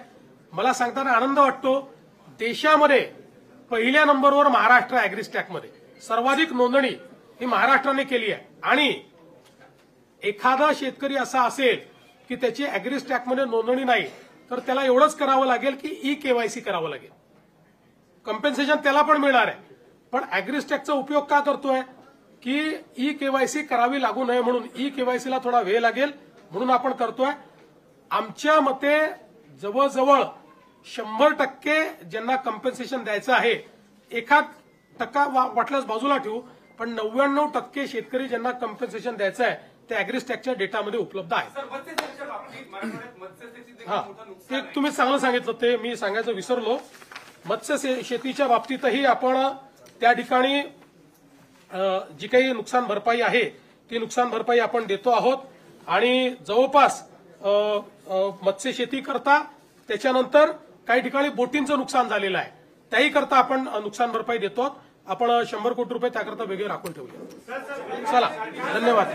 मला सांगताना आनंद वाटतो, देशामध्ये पहिल्या नंबरवर महाराष्ट्र ऍग्रीस्टॅकमध्ये. सर्वाधिक नोंदणी ही महाराष्ट्राने केली आहे. आणि एखादा शेतकरी असा असेल की त्याची ऍग्रीस्टॅकमध्ये नोंदणी नाही, तर त्याला एवढंच करावं लागेल की ई-केवायसी करावं लागेल. कम्पेन्सेशन त्याला पण मिळणार आहे. पण ऍग्रीस्टॅकचा उपयोग का करतोय की ई-केवायसी करावी लागू नये म्हणून. ई-केवायसीला थोडा वेळ लागेल म्हणून आपण करतोय. आमच्या मते जवळजवळ 100% ज्यांना कम्पेन्सेशन द्यायचं आहे, 1% वाटल्यास बाजूला ठेवू, पण 99% शेतकरी ज्यांना कम्पेन्सेशन द्यायचं आहे ते ऍग्रीस्टॅकच्या डेटामध्ये उपलब्ध आहे. हा, ते तुम्ही चांगलं सांगितलं, ते मी सांगायचं विसरलो. मत्स्य शेतीच्या बाबतीतही आपण त्या ठिकाणी जी काही नुकसान भरपाई आहे ती नुकसान भरपाई आपण देतो आहोत. आणि जवळपास मत्स्य शेती करता, त्याच्यानंतर काही ठिकाणी बोटींचं नुकसान झालेलं आहे, त्याही करता आपण नुकसान भरपाई देतो. आपण 100 कोटी रुपये त्याकरता वेगळे राखून ठेवले. चला, धन्यवाद.